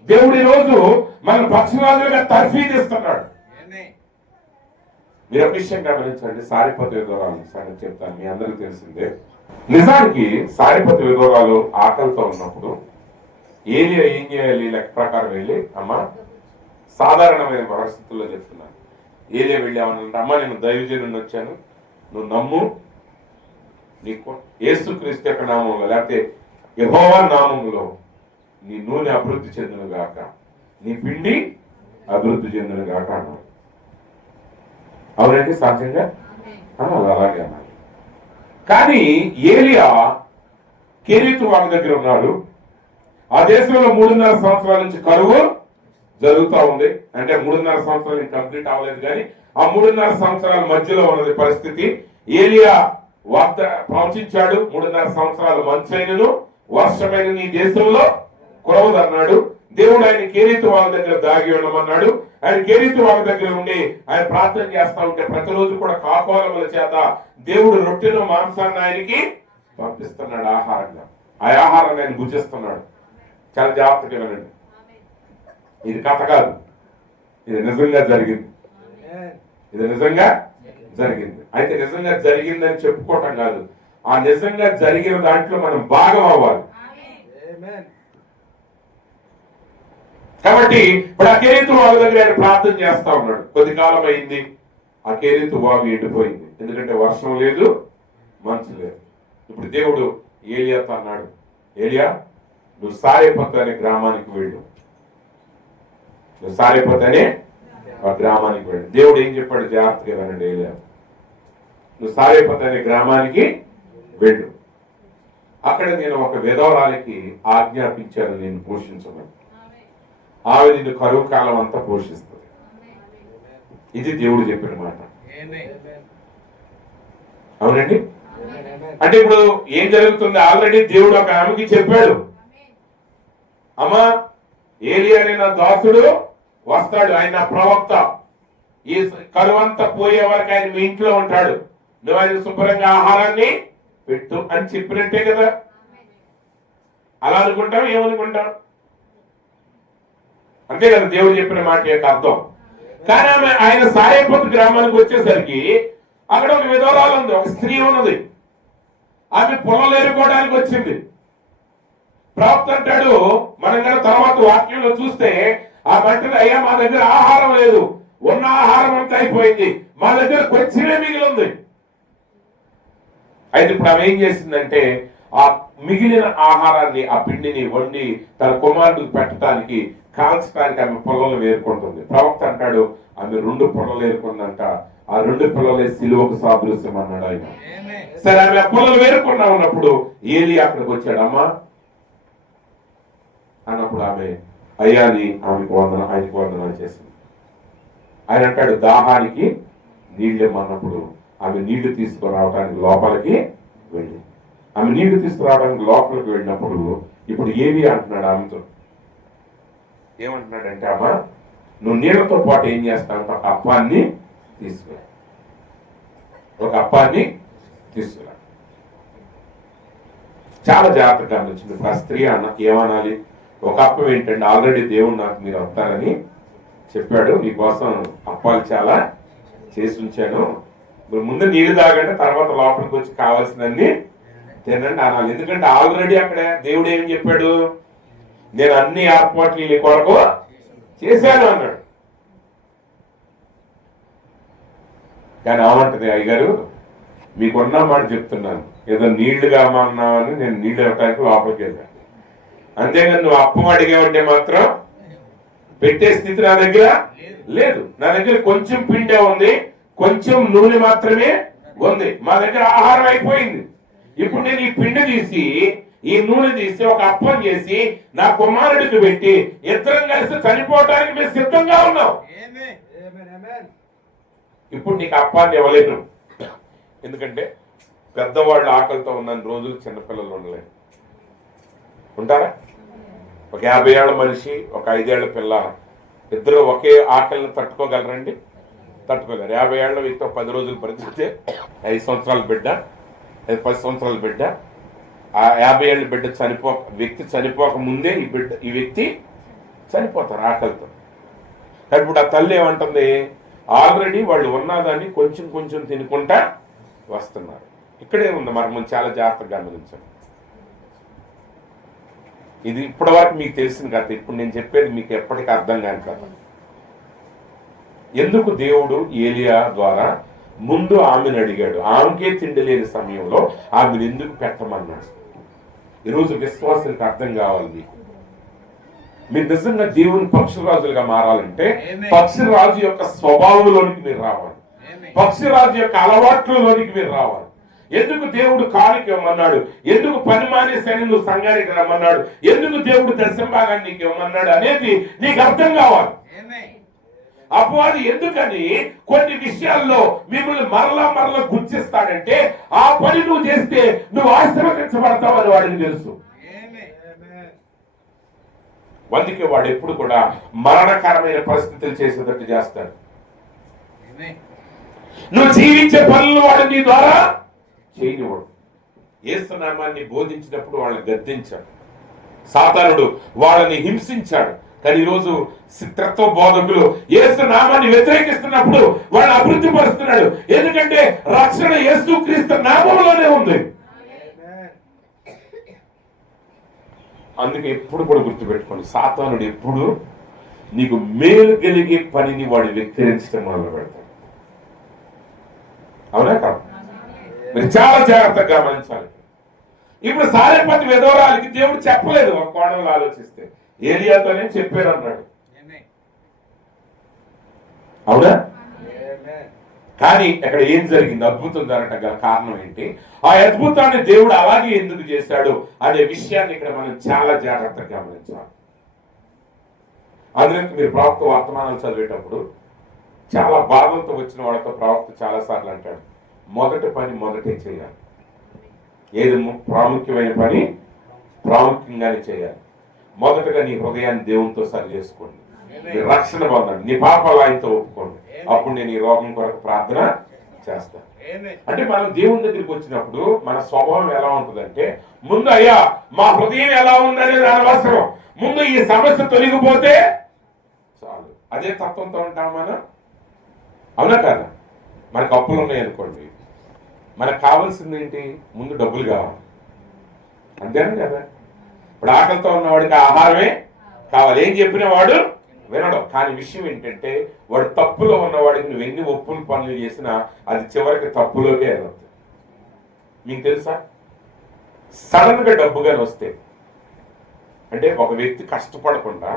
దేవుడు ఈ రోజు మన పక్షిరాజులుగా తర్ఫీదిస్తున్నాడు. మీరు ఒక విషయం గమనించండి, సారిపతి విధవరాలు సంగతి చెప్తాను, మీ అందరికీ తెలిసిందే. నిజానికి సారిపతి విధవరాలు ఆకలితో ఉన్నప్పుడు ఏలియా ఏం చేయాలి, లెక్క ప్రకారం వెళ్ళి, అమ్మ సాధారణమైన పరిస్థితుల్లో చెప్తున్నాను, ఏలియా వెళ్ళి ఏమన్నా, అమ్మ నేను దైవజనుని వచ్చాను, నువ్వు నమ్ము, నీకు యేసుక్రీస్తు యొక్క నామంలో లేకపోతే యెహోవా నామంలో నీ నూనె అభివృద్ధి చెందును గాక, నీ పిండి అభివృద్ధి చెందును గాక అన్నాడు. అవునండి, సహజంగా అలాగే అన్నాడు. కానీ ఏలియా కెరీతు వాళ్ళ దగ్గర ఉన్నాడు. ఆ దేశంలో 3.5 సంవత్సరాల నుంచి కరువు జరుగుతూ ఉంది. అంటే 3.5 సంవత్సరాలు కంప్లీట్ అవ్వలేదు, కానీ ఆ 3.5 సంవత్సరాల మధ్యలో ఉన్నది పరిస్థితి. ఏలియా వార్త ప్రవచించాడు, 3.5 సంవత్సరాలు మంచైనను వర్షమైన నీ దేశంలో కురవదన్నాడు. దేవుడు ఆయన కెరీతు వాళ్ళ దగ్గర దాగి ఉండమన్నాడు. ఆయన కెరీతు వాళ్ళ దగ్గర ఉండి ఆయన ప్రార్థన చేస్తా ఉంటే ప్రతిరోజు కూడా కాకోలముల చేత దేవుడు రొట్టెను మాంసాన్ని ఆయనకి పంపిస్తున్నాడు ఆహారంగా. ఆ ఆహారాన్ని ఆయన భుజిస్తున్నాడు. చాలా జాగ్రత్తగా వినండి, ఇది కథ కాదు, ఇది నిజంగా జరిగింది. ఇది నిజంగా జరిగింది. అయితే నిజంగా జరిగిందని చెప్పుకోవటం కాదు, ఆ నిజంగా జరిగిన దాంట్లో మనం భాగం అవ్వాలి. కాబట్టి ఇప్పుడు ఆ కెరీతు వాగు దగ్గర ఆయన ప్రార్థన చేస్తా ఉన్నాడు. కొద్ది కాలం అయింది, ఆ కెరీతు వాగు ఎండిపోయింది. ఎందుకంటే వర్షం లేదు, మంచు లేదు. ఇప్పుడు దేవుడు ఏలియాతో అన్నాడు, ఏలియా నువ్వు సారేపతు అనే గ్రామానికి వెళ్ళు. నువ్వు సారేపతు అనే ఆ గ్రామానికి వెళ్ళు. దేవుడు ఏం చెప్పాడు జాగ్రత్తగా వినండి. నువ్వు సారేపతు అనే గ్రామానికి వెళ్ళు. అక్కడ నేను ఒక విధవరాలికి ఆజ్ఞాపించాను నేను పోషించమని. ఆమె నిన్ను కరువు కాలం అంతా పోషిస్తుంది. ఇది దేవుడు చెప్పిన మాట. అవునండి. అంటే ఇప్పుడు ఏం జరుగుతుంది? ఆల్రెడీ దేవుడు ఒక ఆమెకి చెప్పాడు, అమ్మా ఏలియా అనే నా దాసుడు వస్తాడు, ఆయన నా ప్రవక్త, ఈ కరువంతా పోయే వరకు ఆయన మీ ఇంట్లో ఉంటాడు, నువ్వు ఆయన శుభ్రంగా ఆహారాన్ని పెట్టు అని చెప్పినట్టే కదా. అలా అనుకుంటాం, ఏమనుకుంటాం? అంతే కదా దేవుడు చెప్పిన మాట యొక్క అర్థం. కానీ ఆమె ఆయన సారేపతు గ్రామానికి వచ్చేసరికి అక్కడ ఒక విధవరాలు ఉంది, ఒక స్త్రీ ఉన్నది. ఆమె పొలం ఏరుకోవడానికి వచ్చింది. ప్రవక్త అంటాడు, మనం కూడా తర్వాత వాక్యంలో చూస్తే ఆ మంటలు, అయ్యా మా దగ్గర ఆహారం లేదు, ఉన్న ఆహారం అంతా అయిపోయింది, మా దగ్గర కొంచెమే మిగిలి ఉంది. అయితే ఇప్పుడు ఆమె ఏం చేసిందంటే ఆ మిగిలిన ఆహారాన్ని, ఆ పిండిని వండి తన కుమారుడికి పెట్టడానికి, కాల్చడానికి ఆమె పొలంలో వేరుకుంటుంది. ప్రవక్త అంటాడు, ఆమె 2 పొలాలు ఏరుకుందంట. ఆ 2 పొలాలే సిలువకు సాదృశ్యం అన్నాడు ఆయన. సరే, ఆమె పొలాలు వేరుకున్నా ఉన్నప్పుడు ఏలి అక్కడికి వచ్చాడు. అమ్మా అన్నప్పుడు ఆమె అయ్యాది ఆయనకు వందనాలు చేసింది. ఆయన అంటాడు, దాహానికి నీళ్ళేమన్నప్పుడు ఆమె నీళ్లు తీసుకురావడానికి లోపలికి వెళ్ళి, ఆమె నీళ్లు తీసుకురావడానికి లోపలికి వెళ్ళినప్పుడు ఇప్పుడు ఏవి అంటున్నాడు ఆమెతో. ఏమంటున్నాడంటే, అమ్మా నువ్వు నీళ్లతో పాటు ఏం చేస్తావు? ఒక అప్పాన్ని తీసుకురా, ఒక అప్పాన్ని తీసుకురా. చాలా జాగ్రత్తగా గమనించింది. ఇప్పుడు ఆ స్త్రీ ఏమనాలి? ఒక అప్పం ఏంటండి, ఆల్రెడీ దేవుడు నాకు మీరు వస్తారని చెప్పాడు, నీకోసం అప్పాలు చాలా చేసి ఉంచాను, మీరు ముందు నీళ్ళు తాగండి, తర్వాత లోపలికి వచ్చి కావాల్సినన్ని తినండి అనాలి. ఎందుకంటే ఆల్రెడీ అక్కడ దేవుడు ఏం చెప్పాడు? నేను అన్ని ఏర్పాట్లు నీ కొరకు చేశాను అన్నాడు. కానీ ఏమంటది, అయ్యగారు మీకున్న మాట చెప్తున్నాను, ఏదో నీళ్లు కామన్నావని నేను నీళ్లు ఇవ్వడానికి లోపలికి వెళ్ళాను, అంతేగాని నువ్వు అప్పం అడిగావంటే మాత్రం పెట్టే స్థితి నా దగ్గర లేదు. నా దగ్గర కొంచెం పిండే ఉంది, కొంచెం నూనె మాత్రమే ఉంది, మా దగ్గర ఆహారం అయిపోయింది. ఇప్పుడు నేను ఈ పిండి తీసి, ఈ నూనె తీసి ఒక అప్పం చేసి నా కుమారుడికి పెట్టి ఇద్దరం కలిసి చనిపోవడానికి మేము సిద్ధంగా ఉన్నాం. ఇప్పుడు నీకు అప్పాన్ని ఇవ్వలేను, ఎందుకంటే పెద్దవాళ్ళు ఆకలితో ఉన్న రోజులు చిన్నపిల్లలు ఉండలేదు. ఉంటారా? ఒక 50 ఏళ్ల మనిషి, ఒక 5 ఏళ్ల పిల్ల, ఇద్దరు ఒకే ఆకలిని తట్టుకోగలరండి? తట్టుకోలేరు. 50 ఏళ్ల వ్యక్తి 10 రోజులు బ్రతికితే 5 సంవత్సరాల బిడ్డ, 10 సంవత్సరాల బిడ్డ, ఆ 50 ఏళ్ళ బిడ్డ వ్యక్తి చనిపోక ముందే ఈ వ్యక్తి చనిపోతారు ఆకలితో. ఇప్పుడు ఆ తల్లి ఏమంటుంది? ఆల్రెడీ వాళ్ళు ఉన్నదాన్ని కొంచెం కొంచెం తినుకుంటా వస్తున్నారు. ఇక్కడే ఉంది మనం చాలా జాగ్రత్తగా గమనించాం. ఇది ఇప్పటి వరకు మీకు తెలిసిన కథ, ఇప్పుడు నేను చెప్పేది మీకు ఎప్పటికీ అర్థం కాని కథ. ఎందుకు దేవుడు ఏలియా ద్వారా ముందు ఆమెను అడిగాడు? ఆమెకే తిండి లేని సమయంలో ఆమెను ఎందుకు పెట్టమన్నాడు? ఈరోజు విశ్వాసానికి అర్థం కావాలి మీకు. మీరు నిజంగా దేవుని పక్షిరాజులుగా మారాలంటే పక్షిరాజు యొక్క స్వభావంలోనికి మీరు రావాలి, పక్షిరాజు యొక్క అలవాట్లలోనికి మీరు రావాలి. ఎందుకు దేవుడు కానుక ఇవ్వమన్నాడు? ఎందుకు పని మానేసని నువ్వు సంఘానికి రమ్మన్నాడు? ఎందుకు దేవుడు దశంభాగాన్ని నీకు ఇవ్వమన్నాడు అనేది నీకు అర్థం కావాలి. అపవాది ఎందుకని కొన్ని విషయాల్లో మిమ్మల్ని మరలా గుర్తిస్తాడంటే ఆ పని నువ్వు చేస్తే నువ్వు ఆశీర్వదించబడతావని వాడికి తెలుసు. అందుకే వాడు ఎప్పుడు కూడా మరణకరమైన పరిస్థితులు చేసేటట్టు చేస్తాడు. నువ్వు జీవించే పనులు వాడు నీ ద్వారా చేయనివాడు. యేసు నామాన్ని బోధించినప్పుడు వాళ్ళని గద్దించాడు, సాతానుడు వాళ్ళని హింసించాడు. కానీ ఈరోజు తత్వ బోధకులు యేసు నామాన్ని వ్యతిరేకిస్తున్నప్పుడు వాళ్ళని అభివృద్ధి పరుస్తున్నాడు. ఎందుకంటే రక్షణ యేసు క్రీస్తు నామంలోనే ఉంది. అందుకే ఎప్పుడు కూడా గుర్తుపెట్టుకోండి, సాతానుడు ఎప్పుడు నీకు మేలు కలిగే పనిని వాడు వ్యతిరేకించడం మొదలు పెడతాడు. అవునా కాదు? మీరు చాలా జాగ్రత్తగా గమనించాలి. ఇప్పుడు సారెపతి విధవరాలకి దేవుడు చెప్పలేదు. ఒక కోణంలో ఆలోచిస్తే ఏలియాతోనే చెప్పారు అన్నాడు. అవునా? కానీ అక్కడ ఏం జరిగింది? అద్భుతం జరగటం గల కారణం ఏంటి? ఆ అద్భుతాన్ని దేవుడు అలాగే ఎందుకు చేశాడు అనే విషయాన్ని ఇక్కడ మనం చాలా జాగ్రత్తగా గమనించాలి. అందుకే మీరు ప్రవక్త వర్తమానాలు చదివేటప్పుడు చాలా బాధలతో వచ్చిన వాళ్ళతో ప్రవక్త చాలా సార్లు అంటాడు, మొదటి పని మొదటే చేయాలి. ఏది ప్రాముఖ్యమైన పని ప్రాముఖ్యంగానే చేయాలి. మొదటగా నీ హృదయాన్ని దేవునితో సరి చేసుకోండి, నీ రక్షణ పొందండి, నీ పాపాలు ఆయనతో ఒప్పుకోండి. అప్పుడు నేను ఈ రోగం కొరకు ప్రార్థన చేస్తాను. అంటే మనం దేవుని దగ్గరికి వచ్చినప్పుడు మన స్వభావం ఎలా ఉంటుందంటే, ముందు అయ్యా మా హృదయం ఎలా ఉందనేది అనవసరం, ముందు ఈ సమస్య తొలగిపోతే చాలు. అదే తత్వంతో ఉంటాం మనం. అవునా కాదా? మనకు అప్పులు ఉన్నాయి అనుకోండి, మనకు కావాల్సింది ఏంటి? ముందు డబ్బులు కావాలి. అంతేనా కదా? ఇప్పుడు ఆకలితో ఉన్నవాడికి ఆహారమే కావాలి. ఏం చెప్పిన వాడు వినడం. కానీ విషయం ఏంటంటే, వాడు తప్పులో ఉన్నవాడికి నువ్వు ఎన్ని ఒప్పులు పనులు చేసినా అది చివరికి తప్పులోకే వెళ్తుంది. మీకు తెలుసా? సడన్ గా డబ్బు కానీ వస్తే, అంటే ఒక వ్యక్తి కష్టపడకుండా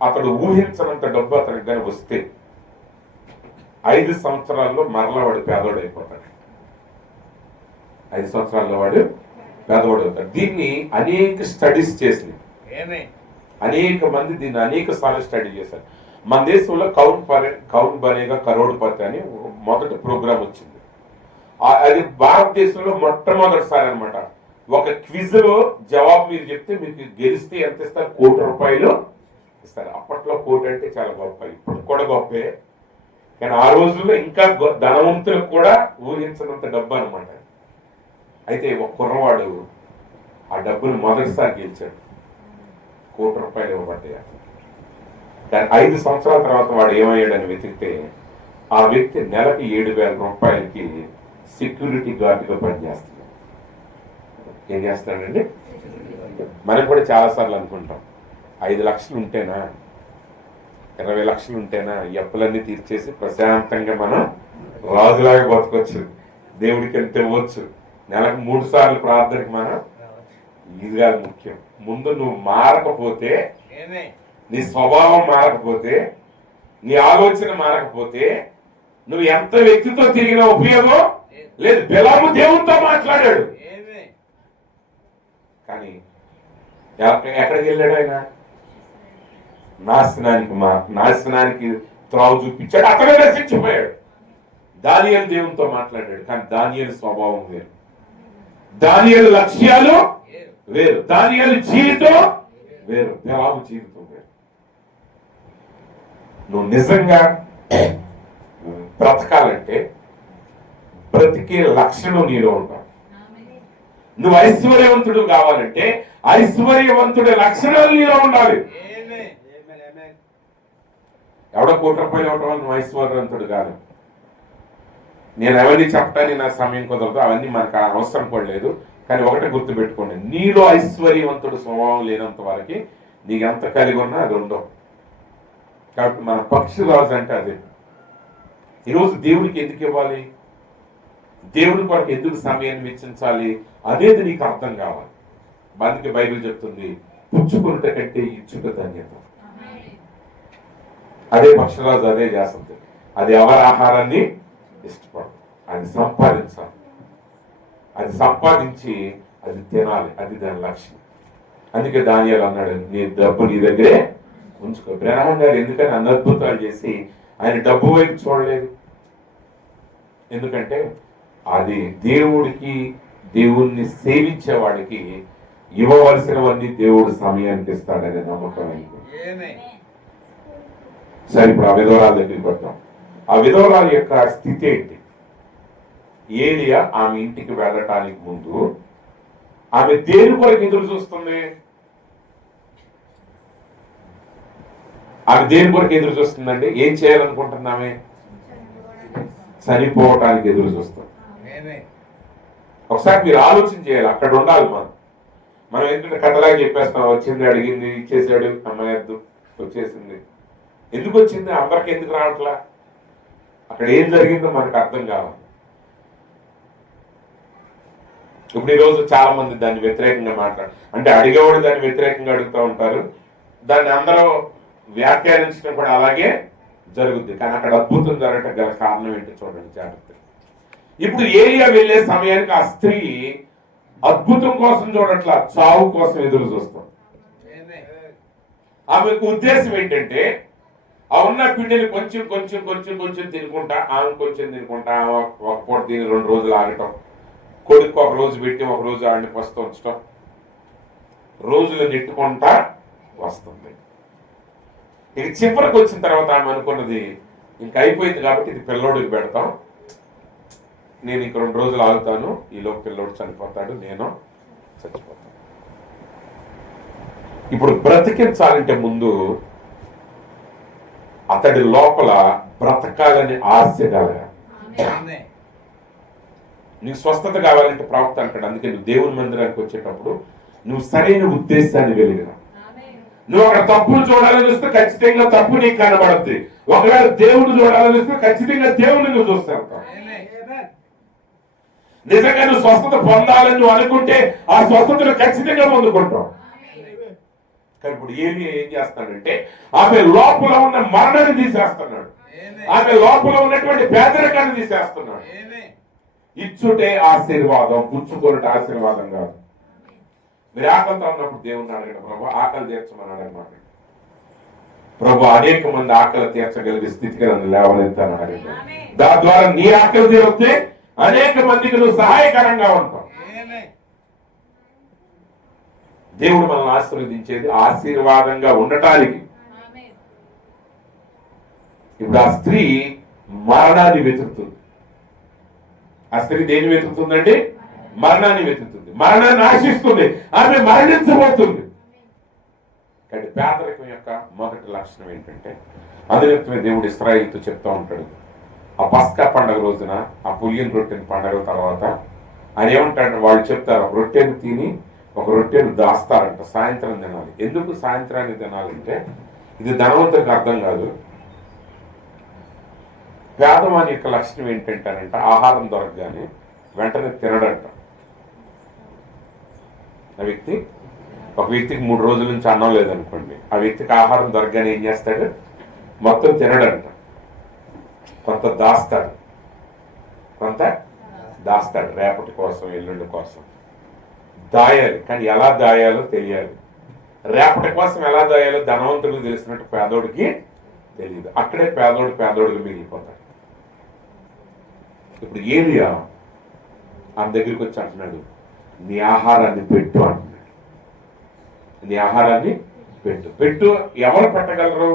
అతడు ఊహించనంత డబ్బు అతనికి కానీ వస్తే 5 సంవత్సరాల్లో మరలా వాడు పేదవాడు అయిపోతాడు. 5 సంవత్సరాల్లో వాడు పేదవాడు అవుతాడు. దీన్ని అనేక స్టడీస్ చేసింది, అనేక మంది దీన్ని అనేక సార్లు స్టడీ చేశారు. మన దేశంలో కౌన్ బనేగా కరోడ్పతి అని మొదటి ప్రోగ్రాం వచ్చింది. అది భారతదేశంలో మొట్టమొదటిసారి అనమాట. ఒక క్విజ్ లో జవాబు మీరు చెప్తే మీకు గెలిస్తే ఎంత ఇస్తారు? ₹1,00,00,000 ఇస్తారు. అప్పట్లో 1,00,00,000 అంటే చాలా గొప్ప, ఇప్పుడు కూడా గొప్పే. కానీ ఆ రోజుల్లో ఇంకా ధనవంతులకు కూడా ఊహించినంత డబ్బు అనమాట. అయితే ఒక కుర్రవాడు ఆ డబ్బును మొదటిసారి గెలిచాడు. ₹1,00,00,000 ఇవ్వబడ్డాయి. కానీ 5 సంవత్సరాల తర్వాత వాడు ఏమయ్యాడని వెతికితే, ఆ వ్యక్తి నెలకి ₹7,000కి సెక్యూరిటీ గార్డుగా పనిచేస్తున్నాడు. ఏం చేస్తాడండి? మనం కూడా చాలా సార్లు అనుకుంటాం, 5 లక్షలు ఉంటేనా, 20 లక్షలు ఉంటేనా ఈ అప్పులన్నీ తీర్చేసి ప్రశాంతంగా మనం రాజులాగా బతకొచ్చు, దేవుడికి ఎంత ఇవ్వచ్చు, నెలకు 3 సార్లు ప్రార్థనకి మనం. ఇది కాదు ముఖ్యం. ముందు నువ్వు మారకపోతే, నీ స్వభావం మారకపోతే, నీ ఆలోచన మారకపోతే నువ్వు ఎంత వ్యక్తితో తిరిగిన ఉపయోగం లేదు. బిలాము దేవునితో మాట్లాడాడు, కానీ ఎక్కడికి వెళ్ళాడు? ఆయన నాశనానికి త్రావు చూపించాడు, అతనే నశించిపోయాడు. దానియేలు దేవునితో మాట్లాడాడు, కానీ దానియేలు స్వభావం వేరు, దానియేలు లక్ష్యాలు వేరు, దానియేలు జీవితం వేరు, బిలాము జీవితం వేరు. నువ్వు నిజంగా బ్రతకాలంటే బ్రతికే లక్షణం నీలో ఉండాలి. నువ్వు ఐశ్వర్యవంతుడు కావాలంటే ఐశ్వర్యవంతుడి లక్షణాలు నీలో ఉండాలి. ఎవడో ₹1,00,00,000 ఇవ్వటం వల్ల నువ్వు ఐశ్వర్యవంతుడు కాదు. నేను అవన్నీ చెప్పడానికి నా సమయం కుదరదు, అవన్నీ మనకు అవసరం పడలేదు. కానీ ఒకటే గుర్తుపెట్టుకోండి, నీలో ఐశ్వర్యవంతుడు స్వభావం లేనంత వరకు నీకు ఎంత కలిగి ఉన్నా అది ఉండవు. కాబట్టి మన పక్షిరాజు అంటే అదే. ఈరోజు దేవుడికి ఎందుకు ఇవ్వాలి, దేవుడి కొరకు ఎందుకు సమయాన్ని వెచ్చించాలి అనేది నీకు అర్థం కావాలి. అందుకే బైబిల్ చెప్తుంది, పుచ్చుకున్నట కంటే ఇచ్చుట ధన్యత. అదే పక్షిరాజు అదే చేస్తుంది. అది ఎవరి ఆహారాన్ని ఇష్టపడదు, అది సంపాదించాలి, అది సంపాదించి అది తినాలి, అది దాని లక్ష్యం. అందుకే దానియేలు అన్నాడు, నీ డబ్బు నీ దగ్గరే ఉంచుకో. బ్రహ్మం గారు ఎందుకని అన్ని అద్భుతాలు చేసి ఆయన డబ్బు వైపు చూడలేదు? ఎందుకంటే అది దేవుణ్ణి సేవించేవాడికి ఇవ్వవలసినవన్నీ దేవుడు సమయానికి ఇస్తాడనే నమ్మకం. సరే, ఇప్పుడు ఆ విధవరాల దగ్గరికి వద్దాం. ఆ విధవరాల యొక్క స్థితి ఏంటి? ఏలియా ఆమె ఇంటికి వెళ్ళటానికి ముందు ఆమె దేని కొరకు ఎదురు చూస్తుంది? ఆమె దేని కొరకు ఎదురు చూస్తుందండి? ఏం చేయాలనుకుంటుంది ఆమె? చనిపోవటానికి ఎదురు చూస్తుంది. ఒకసారి మీరు ఆలోచన చేయాలి, అక్కడ ఉండాలి. మనం ఏంటంటే కథలాగా చెప్పేస్తాం, వచ్చింది, అడిగింది, ఇచ్చేసాడు, అమ్మాయద్దు వచ్చేసింది. ఎందుకు వచ్చింది? అందరికి ఎందుకు రావట్లా? అక్కడ ఏం జరిగిందో మనకు అర్థం కావాలి. ఇప్పుడు ఈరోజు చాలా మంది దాన్ని వ్యతిరేకంగా అంటే అడిగేవాడు దాన్ని వ్యతిరేకంగా అడుగుతూ ఉంటారు, దాన్ని అందరూ వ్యాఖ్యానించడం కూడా అలాగే జరుగుద్ది. కానీ అక్కడ అద్భుతం జరగటం గల కారణం ఏంటో చూడండి జాగ్రత్త. ఇప్పుడు ఏలియా వెళ్ళే సమయానికి ఆ స్త్రీ అద్భుతం కోసం చూడట్లా, చావు కోసం ఎదురు చూస్తాం. ఆమెకు ఉద్దేశం ఏంటంటే ఆ ఉన్న పిండిని కొంచెం కొంచెం కొంచెం కొంచెం తినుకుంటా, ఆమె కొంచెం తినుకుంటా, ఒక పూట తిని 2 రోజులు ఆగటం, కొడుకు ఒక రోజు పెట్టి ఒక రోజు ఆడిని పస్తూ ఉంచటం, రోజులు నెట్టుకుంటా వస్తుంది. ఇక చివరికి వచ్చిన తర్వాత ఆమె అనుకున్నది ఇంక అయిపోయింది కాబట్టి ఇది పిల్లోడికి పెడతాం, నేను ఇంక 2 రోజులు ఆగుతాను, ఈలోపు పిల్లోడు చనిపోతాడు, నేను చచ్చిపోతాను. ఇప్పుడు బ్రతికించాలంటే ముందు అతడి లోపల బ్రతకాలని ఆశ కలగాలి. నీకు స్వస్థత కావాలంటే ప్రవక్త అంటాడు, అందుకే నువ్వు దేవుని మందిరానికి వచ్చేటప్పుడు నువ్వు సరైన ఉద్దేశాన్ని వెలిగిన. నువ్వు అక్కడ తప్పును చూడాలని వస్తే ఖచ్చితంగా తప్పు నీకు కనబడుద్ది. ఒకవేళ దేవుడు చూడాలని వస్తే ఖచ్చితంగా దేవుడిని నువ్వు చూస్తావు. నిజంగా నువ్వు స్వస్థత పొందాలని నువ్వు అనుకుంటే ఆ స్వస్థతను ఖచ్చితంగా పొందుకుంటావు. కానీ ఇప్పుడు ఏం చేస్తాడంటే ఆమె లోపల ఉన్న మరణాన్ని తీసేస్తున్నాడు, ఆమె లోపల ఉన్నటువంటి పేదరికాన్ని తీసేస్తున్నాడు. ఇచ్చుటే ఆశీర్వాదం, పుచ్చుకొనుట ఆశీర్వాదం కాదు. మీరు ఆకలితో ఉన్నప్పుడు దేవుణ్ణి అడగడం, ప్రభు ఆకలి తీర్చమని అడగమాట. ప్రభు అనేక మంది ఆకలి తీర్చగలిగే స్థితికి నన్ను లేవనెత్తాను అడగండి. దాని ద్వారా నీ ఆకలి తీరితే అనేక మందికి నువ్వు సహాయకరంగా ఉంటావు. దేవుడు మనల్ని ఆశీర్వదించేది ఆశీర్వాదంగా ఉండటానికి. ఇప్పుడు ఆ స్త్రీ మరణాన్ని వెతుకుతుంది. ఆ స్త్రీ దేన్ని వెతుకుతుందండి? మరణాన్ని వెతుకుతుంది, మరణాన్ని ఆశిస్తుంది, ఆమె మరణించబోతుంది. కానీ పేదరికం యొక్క మొదటి లక్షణం ఏంటంటే, అందునిమిత్తమే దేవుడు ఇశ్రాయేలుతో చెప్తా ఉంటాడు, ఆ పస్కా పండుగ రోజున, ఆ పులియన్ రొట్టెని పండుగ తర్వాత ఆయన ఏమంటాడు, వాళ్ళు చెప్తారు ఒక రొట్టెని తిని ఒక రొట్టెను దాస్తారంట, సాయంత్రం తినాలి. ఎందుకు సాయంత్రాన్ని తినాలంటే ఇది ధనవంతుడికి అర్థం కాదు. పేదవాని యొక్క లక్షణం ఏంటంటారంట, ఆహారం దొరకగానే వెంటనే తినడంట. ఒక వ్యక్తికి 3 రోజుల నుంచి అన్నం లేదనుకోండి, ఆ వ్యక్తికి ఆహారం దొరకగానే ఏం చేస్తాడు? మొత్తం తినడంట. కొంత దాస్తాడు రేపటి కోసం, ఎల్లుండి కోసం దాయాలి. కానీ ఎలా దాయాలో తెలియాలి. రేపటి కోసం ఎలా దాయాలో ధనవంతుడికి తెలిసినట్టు పేదోడికి తెలియదు. అక్కడే పేదోడికి మిగిలిపోతాడు. ఇప్పుడు ఏలియా ఆమె దగ్గరికి వచ్చి అంటున్నాడు, నీ ఆహారాన్ని పెట్టు అంటున్నాడు. నీ ఆహారాన్ని పెట్టు. ఎవరు పెట్టగలరు?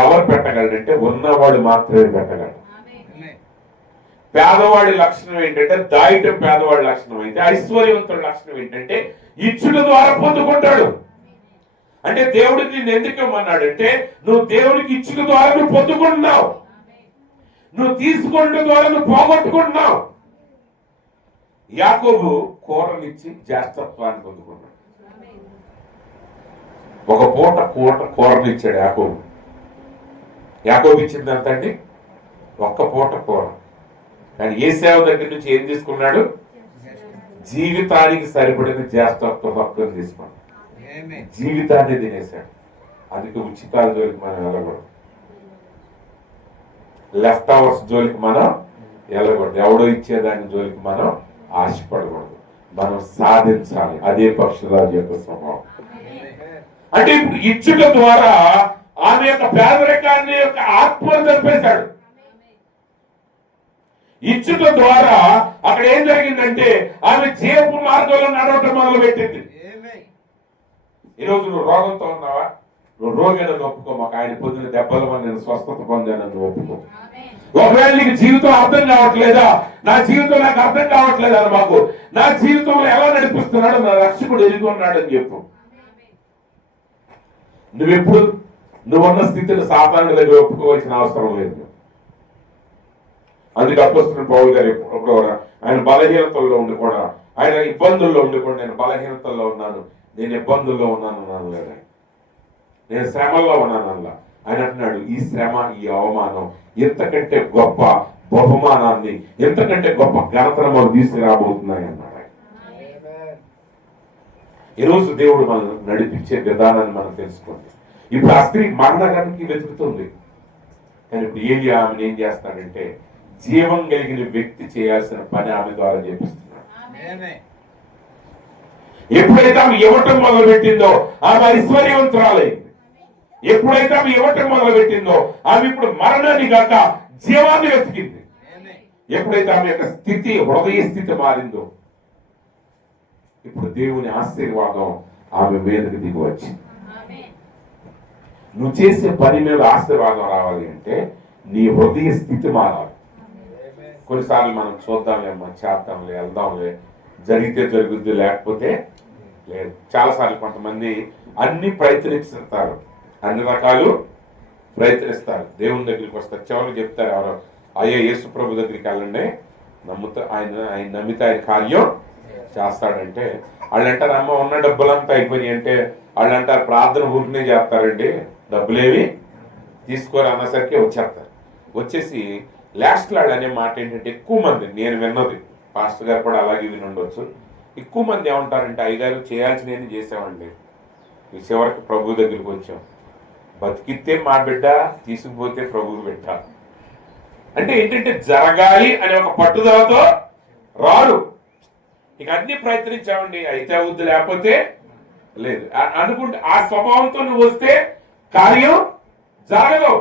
ఎవరు పెట్టగలరంటే ఉన్నవాడు మాత్రమే పెట్టగలరు. పేదవాడి లక్షణం ఏంటంటే దాయటం పేదవాడి లక్షణం అయితే, ఐశ్వర్యవంతుడి లక్షణం ఏంటంటే ఇచ్చుట ద్వారా పొందుకుంటాడు. అంటే దేవుడికి నేను ఎందుకు ఇమ్మన్నాడంటే, నువ్వు దేవుడికి ఇచ్చుట ద్వారా నువ్వు పొందుకుంటున్నావు, నువ్వు తీసుకోవడం ద్వారా నువ్వు పోగొట్టుకుంటున్నావు. యాకోబు కూరనిచ్చి జ్యేష్ఠత్వాన్ని పొందుకున్నాడు. ఒక పూట కూరనిచ్చాడు యాకోబు. యాకోబు ఇచ్చింది ఎంత అండి? ఒక్క పూట కూర. కానీ ఏశావు దగ్గర నుంచి ఏం తీసుకున్నాడు? జీవితానికి సరిపడిన జ్యేష్ఠత్వ హక్కుని తీసుకున్నాడు. జీవితాన్ని తినేశాడు. అందుకే ఉచితాల జోలికి మనం వెళ్ళకూడదు, లెఫ్ట్ అవర్స్ జోలికి మనం వెళ్ళకూడదు, ఎవడో ఇచ్చేదాని జోలికి మనం ఆశపడకూడదు. మనం సాధించాలి. అదే పక్షురాజు యొక్క స్వభావం. అంటే ఇప్పుడు ఇచ్చుట ద్వారా ఆమె యొక్క పేదరికాన్ని యొక్క ఆత్మను చంపేశాడు. ఇచ్చుట ద్వారా అక్కడ ఏం జరిగిందంటే ఆమె జీవపు మార్గంలో నడవటం మొదలు పెట్టింది. ఈరోజు నువ్వు రోగంతో ఉన్నావా? నువ్వు రోగిని ఒప్పుకో, మాకు ఆయన పొందిన దెబ్బల వల్ల నేను స్వస్థత పొందానని ఒప్పుకో. ఒకవేళ నీకు జీవితం అర్థం కావట్లేదా? నా జీవితం నాకు అర్థం కావట్లేదు అని మాకు, నా జీవితంలో ఎలా నడిపిస్తున్నాడు నా రక్షకుడు ఎరిగి ఉన్నాడు అని చెప్పు. నువ్వున్న స్థితిని సాధారణ దగ్గర ఒప్పుకోవాల్సిన అవసరం లేదు. అందుకే అపోస్తలుడైన పౌలు గారు ఎప్పుడు ఆయన బలహీనతల్లో ఉండి కూడా, ఆయన ఇబ్బందుల్లో ఉండి కూడా, నేను బలహీనతల్లో ఉన్నాను, నేను ఇబ్బందుల్లో ఉన్నాను లేదా, నేను శ్రమల్లో ఉన్నాను అలా ఆయన అంటున్నాడు, ఈ శ్రమ, ఈ అవమానం ఇంతకంటే గొప్ప బహుమానాన్ని, ఎంతకంటే గొప్ప ఘనతను మనకు తీసుకురాబోతున్నాయి అన్నాడు. ఈరోజు దేవుడు మనం నడిపించే విధానాన్ని మనం తెలుసుకోండి. ఇప్పుడు ఆ స్త్రీ మరణానికి వెతుకుతుంది, కానీ ఇప్పుడు ఆమెను ఏం చేస్తాడంటే జీవం కలిగిన వ్యక్తి చేయాల్సిన పని ఆమె ద్వారా చేపిస్తున్నాడు. ఎప్పుడైతే ఆమె ఇవ్వటం మొదలు పెట్టిందో ఆమె ఐశ్వర్యవంతురాలైంది. ఎప్పుడైతే ఆమె ఇవ్వటం మొదలు పెట్టిందో ఆమె ఇప్పుడు మరణాన్ని కాక జీవాన్ని వెతికింది. ఎప్పుడైతే ఆమె యొక్క స్థితి, హృదయ స్థితి మారిందో ఇప్పుడు దేవుని ఆశీర్వాదం ఆమె మీదకి దిగి వచ్చింది. నువ్వు చేసే పని మీద ఆశీర్వాదం రావాలి అంటే నీ హృదయ స్థితి మారాలి. కొన్నిసార్లు మనం చూద్దాంలే, మనం చేద్దాంలే, వెళ్దాంలే, జరిగితే జరుగుద్ది, లేకపోతే లేదు. చాలాసార్లు కొంతమంది అన్ని ప్రయత్నిస్తారు, అన్ని రకాలు ప్రయత్నిస్తారు. దేవుని దగ్గరికి వస్తారు, చివరికి చెప్తారు ఎవరో, అయ్యో యేసు ప్రభు దగ్గరికి వెళ్ళండి, ఆయన నమ్మితే ఆయన కార్యం చేస్తాడంటే వాళ్ళు అంటారు, అమ్మ ఉన్న డబ్బులంతా అయిపోయినాయి అంటే వాళ్ళు అంటారు, ప్రార్థన ఊరినే చేస్తారండి, డబ్బులేవి తీసుకోరు అన్నసరికి వచ్చేస్తారు. వచ్చేసి లాస్ట్లో వాళ్ళు అనే మాట ఏంటంటే, ఎక్కువ మంది నేను విన్నది, పాస్టర్ గారు కూడా అలాగే విని ఉండొచ్చు, ఎక్కువ మంది ఏమంటారంటే, అయ్యగారు చేయాల్సినవి చేసామండి, ఈ చివరికి ప్రభు దగ్గరికి వచ్చాం, బతికితే మా బిడ్డ, తీసుకుపోతే ప్రభువు బిడ్డ. అంటే ఏంటంటే జరగాలి అనే ఒక పట్టుదలతో రాడు. ఇక అన్ని ప్రయత్నించామండి, అయితే అవుద్ది, లేకపోతే లేదు అనుకుంటే ఆ స్వభావంతో నువ్వు వస్తే కార్యం జరగదు.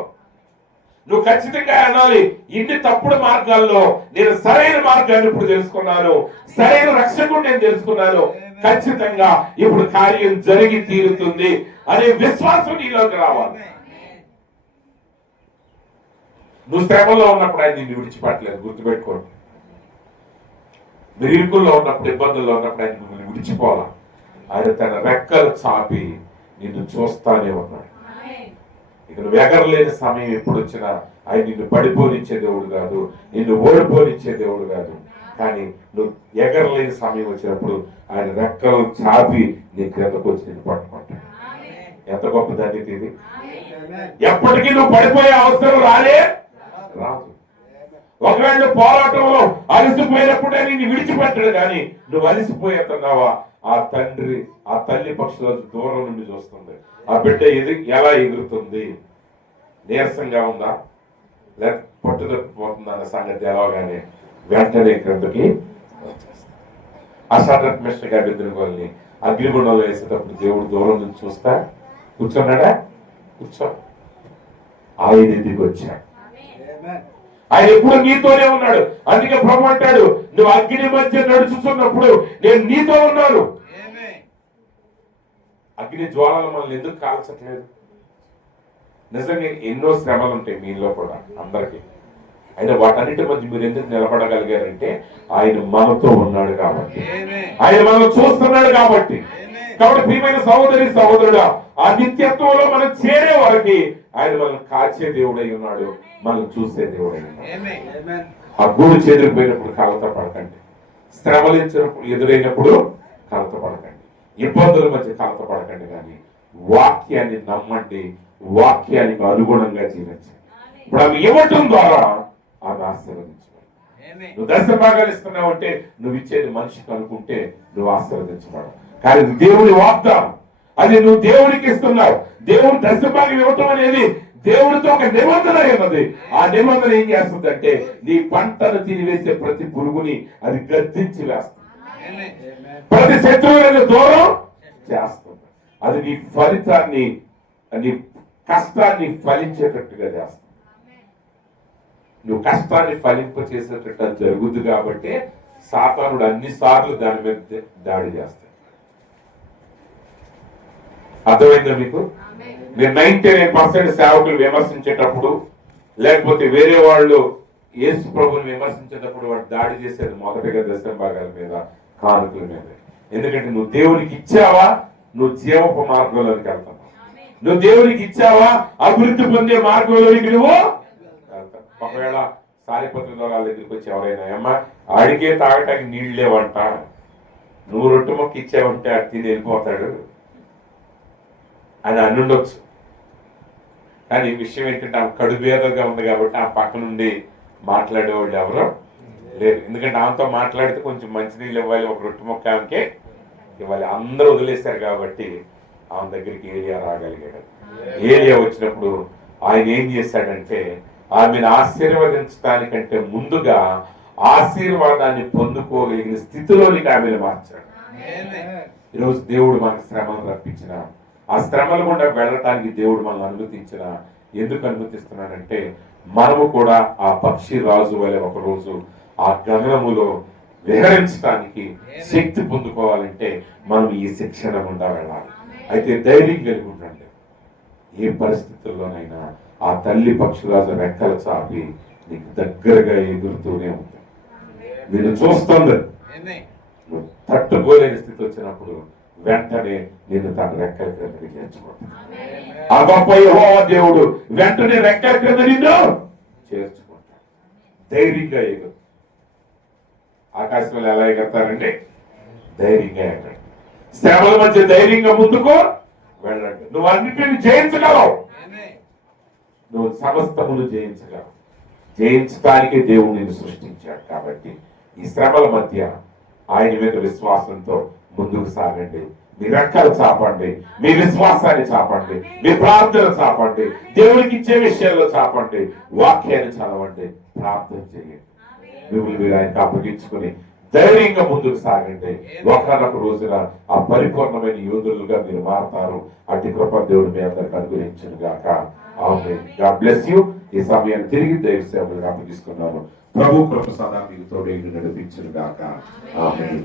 నువ్వు ఖచ్చితంగా అనాలి, ఇన్ని తప్పుడు మార్గాల్లో నేను సరైన మార్గాన్ని ఇప్పుడు తెలుసుకున్నాను, సరైన రక్షకుడు నేను తెలుసుకున్నాను, ఖచ్చితంగా ఇప్పుడు కార్యం జరిగి తీరుతుంది అనే విశ్వాసం నీలోకి రావాలి. నువ్వు శ్రమలో ఉన్నప్పుడు ఆయన నిన్ను విడిచిపెట్టలేదు, గుర్తుపెట్టుకోండి. మీరు ఇరుకుల్లో ఉన్నప్పుడు, ఇబ్బందుల్లో ఉన్నప్పుడు ఆయన మిమ్మల్ని విడిచిపోవాలా. ఆయన తన రెక్కలు చాపి నిన్ను చూస్తానే ఉన్నాడు. ఇక నువ్వు ఎగరలేని సమయం ఎప్పుడు వచ్చినా ఆయన నిన్ను పడిపోనిచ్చే దేవుడు కాదు, నిన్ను ఓడిపోనిచ్చే దేవుడు కాదు. కానీ నువ్వు ఎగరలేని సమయం వచ్చినప్పుడు ఆయన రెక్కలు చాపి నీ క్రిందకు వచ్చి నిన్ను పట్టుకుంటాడు. ఎంత గొప్ప ధన్యత ఇది! ఎప్పటికీ నువ్వు పడిపోయే అవసరం రాదు. ఒకవేళ పోరాటంలో అలసిపోయినప్పుడే నిన్ను విడిచిపెట్టాడు, కానీ నువ్వు అలసిపోయేస్తున్నావా, ఆ తండ్రి, ఆ తల్లి పక్షుల దూరం నుండి చూస్తుంది. ఆ బిడ్డ ఎలా ఎగురుతుంది, నీరసంగా ఉందా, లేక పట్టుదప్పిపోతుందా అన్న సంగతి ఎలాగానే వెంటనే క్రిందకి వచ్చేస్తుంది. ఆ సడన్ మిషన్ గారి బిడ్డని అగ్నిగుండంలో వేసేటప్పుడు దేవుడు దూరం నుంచి చూస్తా కూర్చున్నాడా, కూర్చో, ఆయన ఇంటికి వచ్చాడు. ఆయన ఎప్పుడు నీతోనే ఉన్నాడు. అందుకే ప్రభు అంటాడు, నువ్వు అగ్ని మధ్య నడుచుతున్నప్పుడు నేను నీతో ఉన్నాను. అగ్ని జ్వాలలు మనల్ని ఎందుకు కాల్చట్లేదు? నిజంగా ఎన్నో శ్రమలు ఉంటాయి మీలో కూడా, అందరికీ. అయినా వాటన్నిటి మధ్య మీరు ఎందుకు నిలబడగలిగారంటే ఆయన మనతో ఉన్నాడు కాబట్టి, ఆయన మనల్ని చూస్తున్నాడు కాబట్టి. కాబట్టి ప్రియమైన సహోదరి సహోదరుడా, ఆ నిత్యత్వంలో మనం చేరే వారికి ఆయన మనల్ని కాచే దేవుడై ఉన్నాడు, మనం చూసే దేవుడై ఉన్నాడు. ఆ గూడు చెదిరిపోయినప్పుడు కలత పడకండి, శ్రమలు ఎదురైనప్పుడు కలత పడకండి, ఇబ్బందుల మధ్య కలత పడకండి, కానీ వాక్యాన్ని నమ్మండి, వాక్యానికి అనుగుణంగా జీవించండి. ఇప్పుడు ఆమె ఇవ్వటం ద్వారా ఆమె ఆశీర్వదించబడి, నువ్వు దశ భాగాలు ఇస్తున్నావు అంటే నువ్వు ఇచ్చేది మనిషికి అనుకుంటే నువ్వు ఆశీర్వదించబడవు. కానీ దేవుని వాగ్దానం, అది నువ్వు దేవునికి ఇస్తున్నావు. దేవుడు దశ భాగం ఇవ్వటం అనేది దేవుడితో ఒక నిబంధన ఉన్నది. ఆ నిబంధన ఏం చేస్తుంది అంటే నీ పంటను తినివేసే ప్రతి పురుగుని అది గద్దించి వేస్తుంది, ప్రతి శత్రువులను దూరం చేస్తుంది. అది నీ ఫలితాన్ని, నీ కష్టాన్ని ఫలించేటట్టుగా చేస్తుంది. నువ్వు కష్టాన్ని ఫలింప చేసేటట్టు అది జరుగుద్ది కాబట్టి సాతానుడు అన్ని సార్లు దాని మీద దాడి చేస్తాడు. అర్థమైందా మీకు? మీరు 99% సేవకులు విమర్శించేటప్పుడు, లేకపోతే వేరే వాళ్ళు యేసు ప్రభుని విమర్శించేటప్పుడు వాడు దాడి చేసేది మొదటిగా దశమ భాగాల మీద, కానుకల మీద. ఎందుకంటే నువ్వు దేవునికి ఇచ్చావా, నువ్వు జీవపు మార్గంలోనికి వెళ్తావు. నువ్వు దేవునికి ఇచ్చావా, అభివృద్ధి పొందే మార్గంలోనికి నువ్వు వెళ్తావు. ఒకవేళ సారిపత్ర ద్వారా దగ్గరికి వచ్చి ఎవరైనా, అమ్మా ఆడికే తాగటానికి నీళ్ళు లేవంట, నువ్వు రొట్టె మొక్క ఇచ్చావంటే అది తిని వెళ్ళిపోతాడు అని అనుండొచ్చు. కానీ విషయం ఏంటంటే ఆ కడుబేదగా ఉంది కాబట్టి ఆ పక్క నుండి మాట్లాడేవాళ్ళు ఎవరు లేరు. ఎందుకంటే ఆమెతో మాట్లాడితే కొంచెం మంచినీళ్ళు ఇవ్వాలి, ఒక రొట్టె ముక్క ఆమెకే ఇవ్వాలి. అందరూ వదిలేశారు కాబట్టి ఆమె దగ్గరికి ఏలియా రాగలిగాడు. ఏలియా వచ్చినప్పుడు ఆయన ఏం చేశాడంటే ఆమెను ఆశీర్వదించడానికంటే ముందుగా ఆశీర్వాదాన్ని పొందుకోగలిగిన స్థితిలోనికి ఆమెను మార్చాడు. ఈరోజు దేవుడు మనకు శ్రమలు రప్పించిన, ఆ శ్రమలు గుండా వెళ్ళటానికి దేవుడు మనల్ని అనుమతించిన. ఎందుకు అనుమతిస్తున్నాడంటే మనము కూడా ఆ పక్షి రాజు వలె ఒకరోజు ఆ గగనములో విహరించడానికి శక్తి పొందుకోవాలంటే మనం ఈ శిక్షణ గుండా వెళ్ళాలి. అయితే ధైర్యం కలిగి ఉండండి. ఏ పరిస్థితుల్లోనైనా ఆ తల్లి పక్షిరాజు రెక్కలు చాపి నీకు దగ్గరగా ఎగురుతూనే ఉంది. నేను చూస్తుంది, నువ్వు తట్టుకోలేని స్థితి వచ్చినప్పుడు వెంటనే నేను తన రెక్కల క్రిందకి చేర్చుకుంటాను. ఆ గొప్ప యెహోవా దేవుడు వెంటనే రెక్కల క్రింద నిన్ను చేర్చుకుంటాడు. ధైర్యంగా ఎగురు. ఆకాశంలో ఎలా ఎగరతారండి? ధైర్యంగా ఎగరండి. శ్రమల మధ్య ధైర్యంగా ముందుకు వెళ్ళండి. నువ్వు అన్నిటిని జయించగలవు, నువ్వు సమస్తమును జయించగలవు. జయించడానికి దేవుడు నిన్ను సృష్టించాడు. కాబట్టి ఈ శ్రమల మధ్య ఆయన మీద విశ్వాసంతో ముందుకు సాగండి. మీ రెక్కలు చాపండి, మీ విశ్వాసాన్ని చాపండి, మీ ప్రార్థన చాపండి, దేవుడికి ఇచ్చే విషయాల్లో చాపండి, వాక్యాన్ని చదవండి, ప్రార్థన చేయండి. మిమ్మల్ని మీరు ఆయనకు అప్పగించుకుని ధైర్యంగా ముందుకు సాగండి. ఒకనొక రోజున ఆ పరిపూర్ణమైన యోధులుగా మీరు మారతారు. అట్టి కృప దేవుడు మీ అందరికి అనుగ్రహించును గాక. ఆమేన్. God bless you. ఈ సమయాన్ని తిరిగి దైవ సేవలకు అప్పగిస్తున్నాను. ప్రభు కృప సదా మీకు తోడై నడిపించును గాక. ఆమేన్.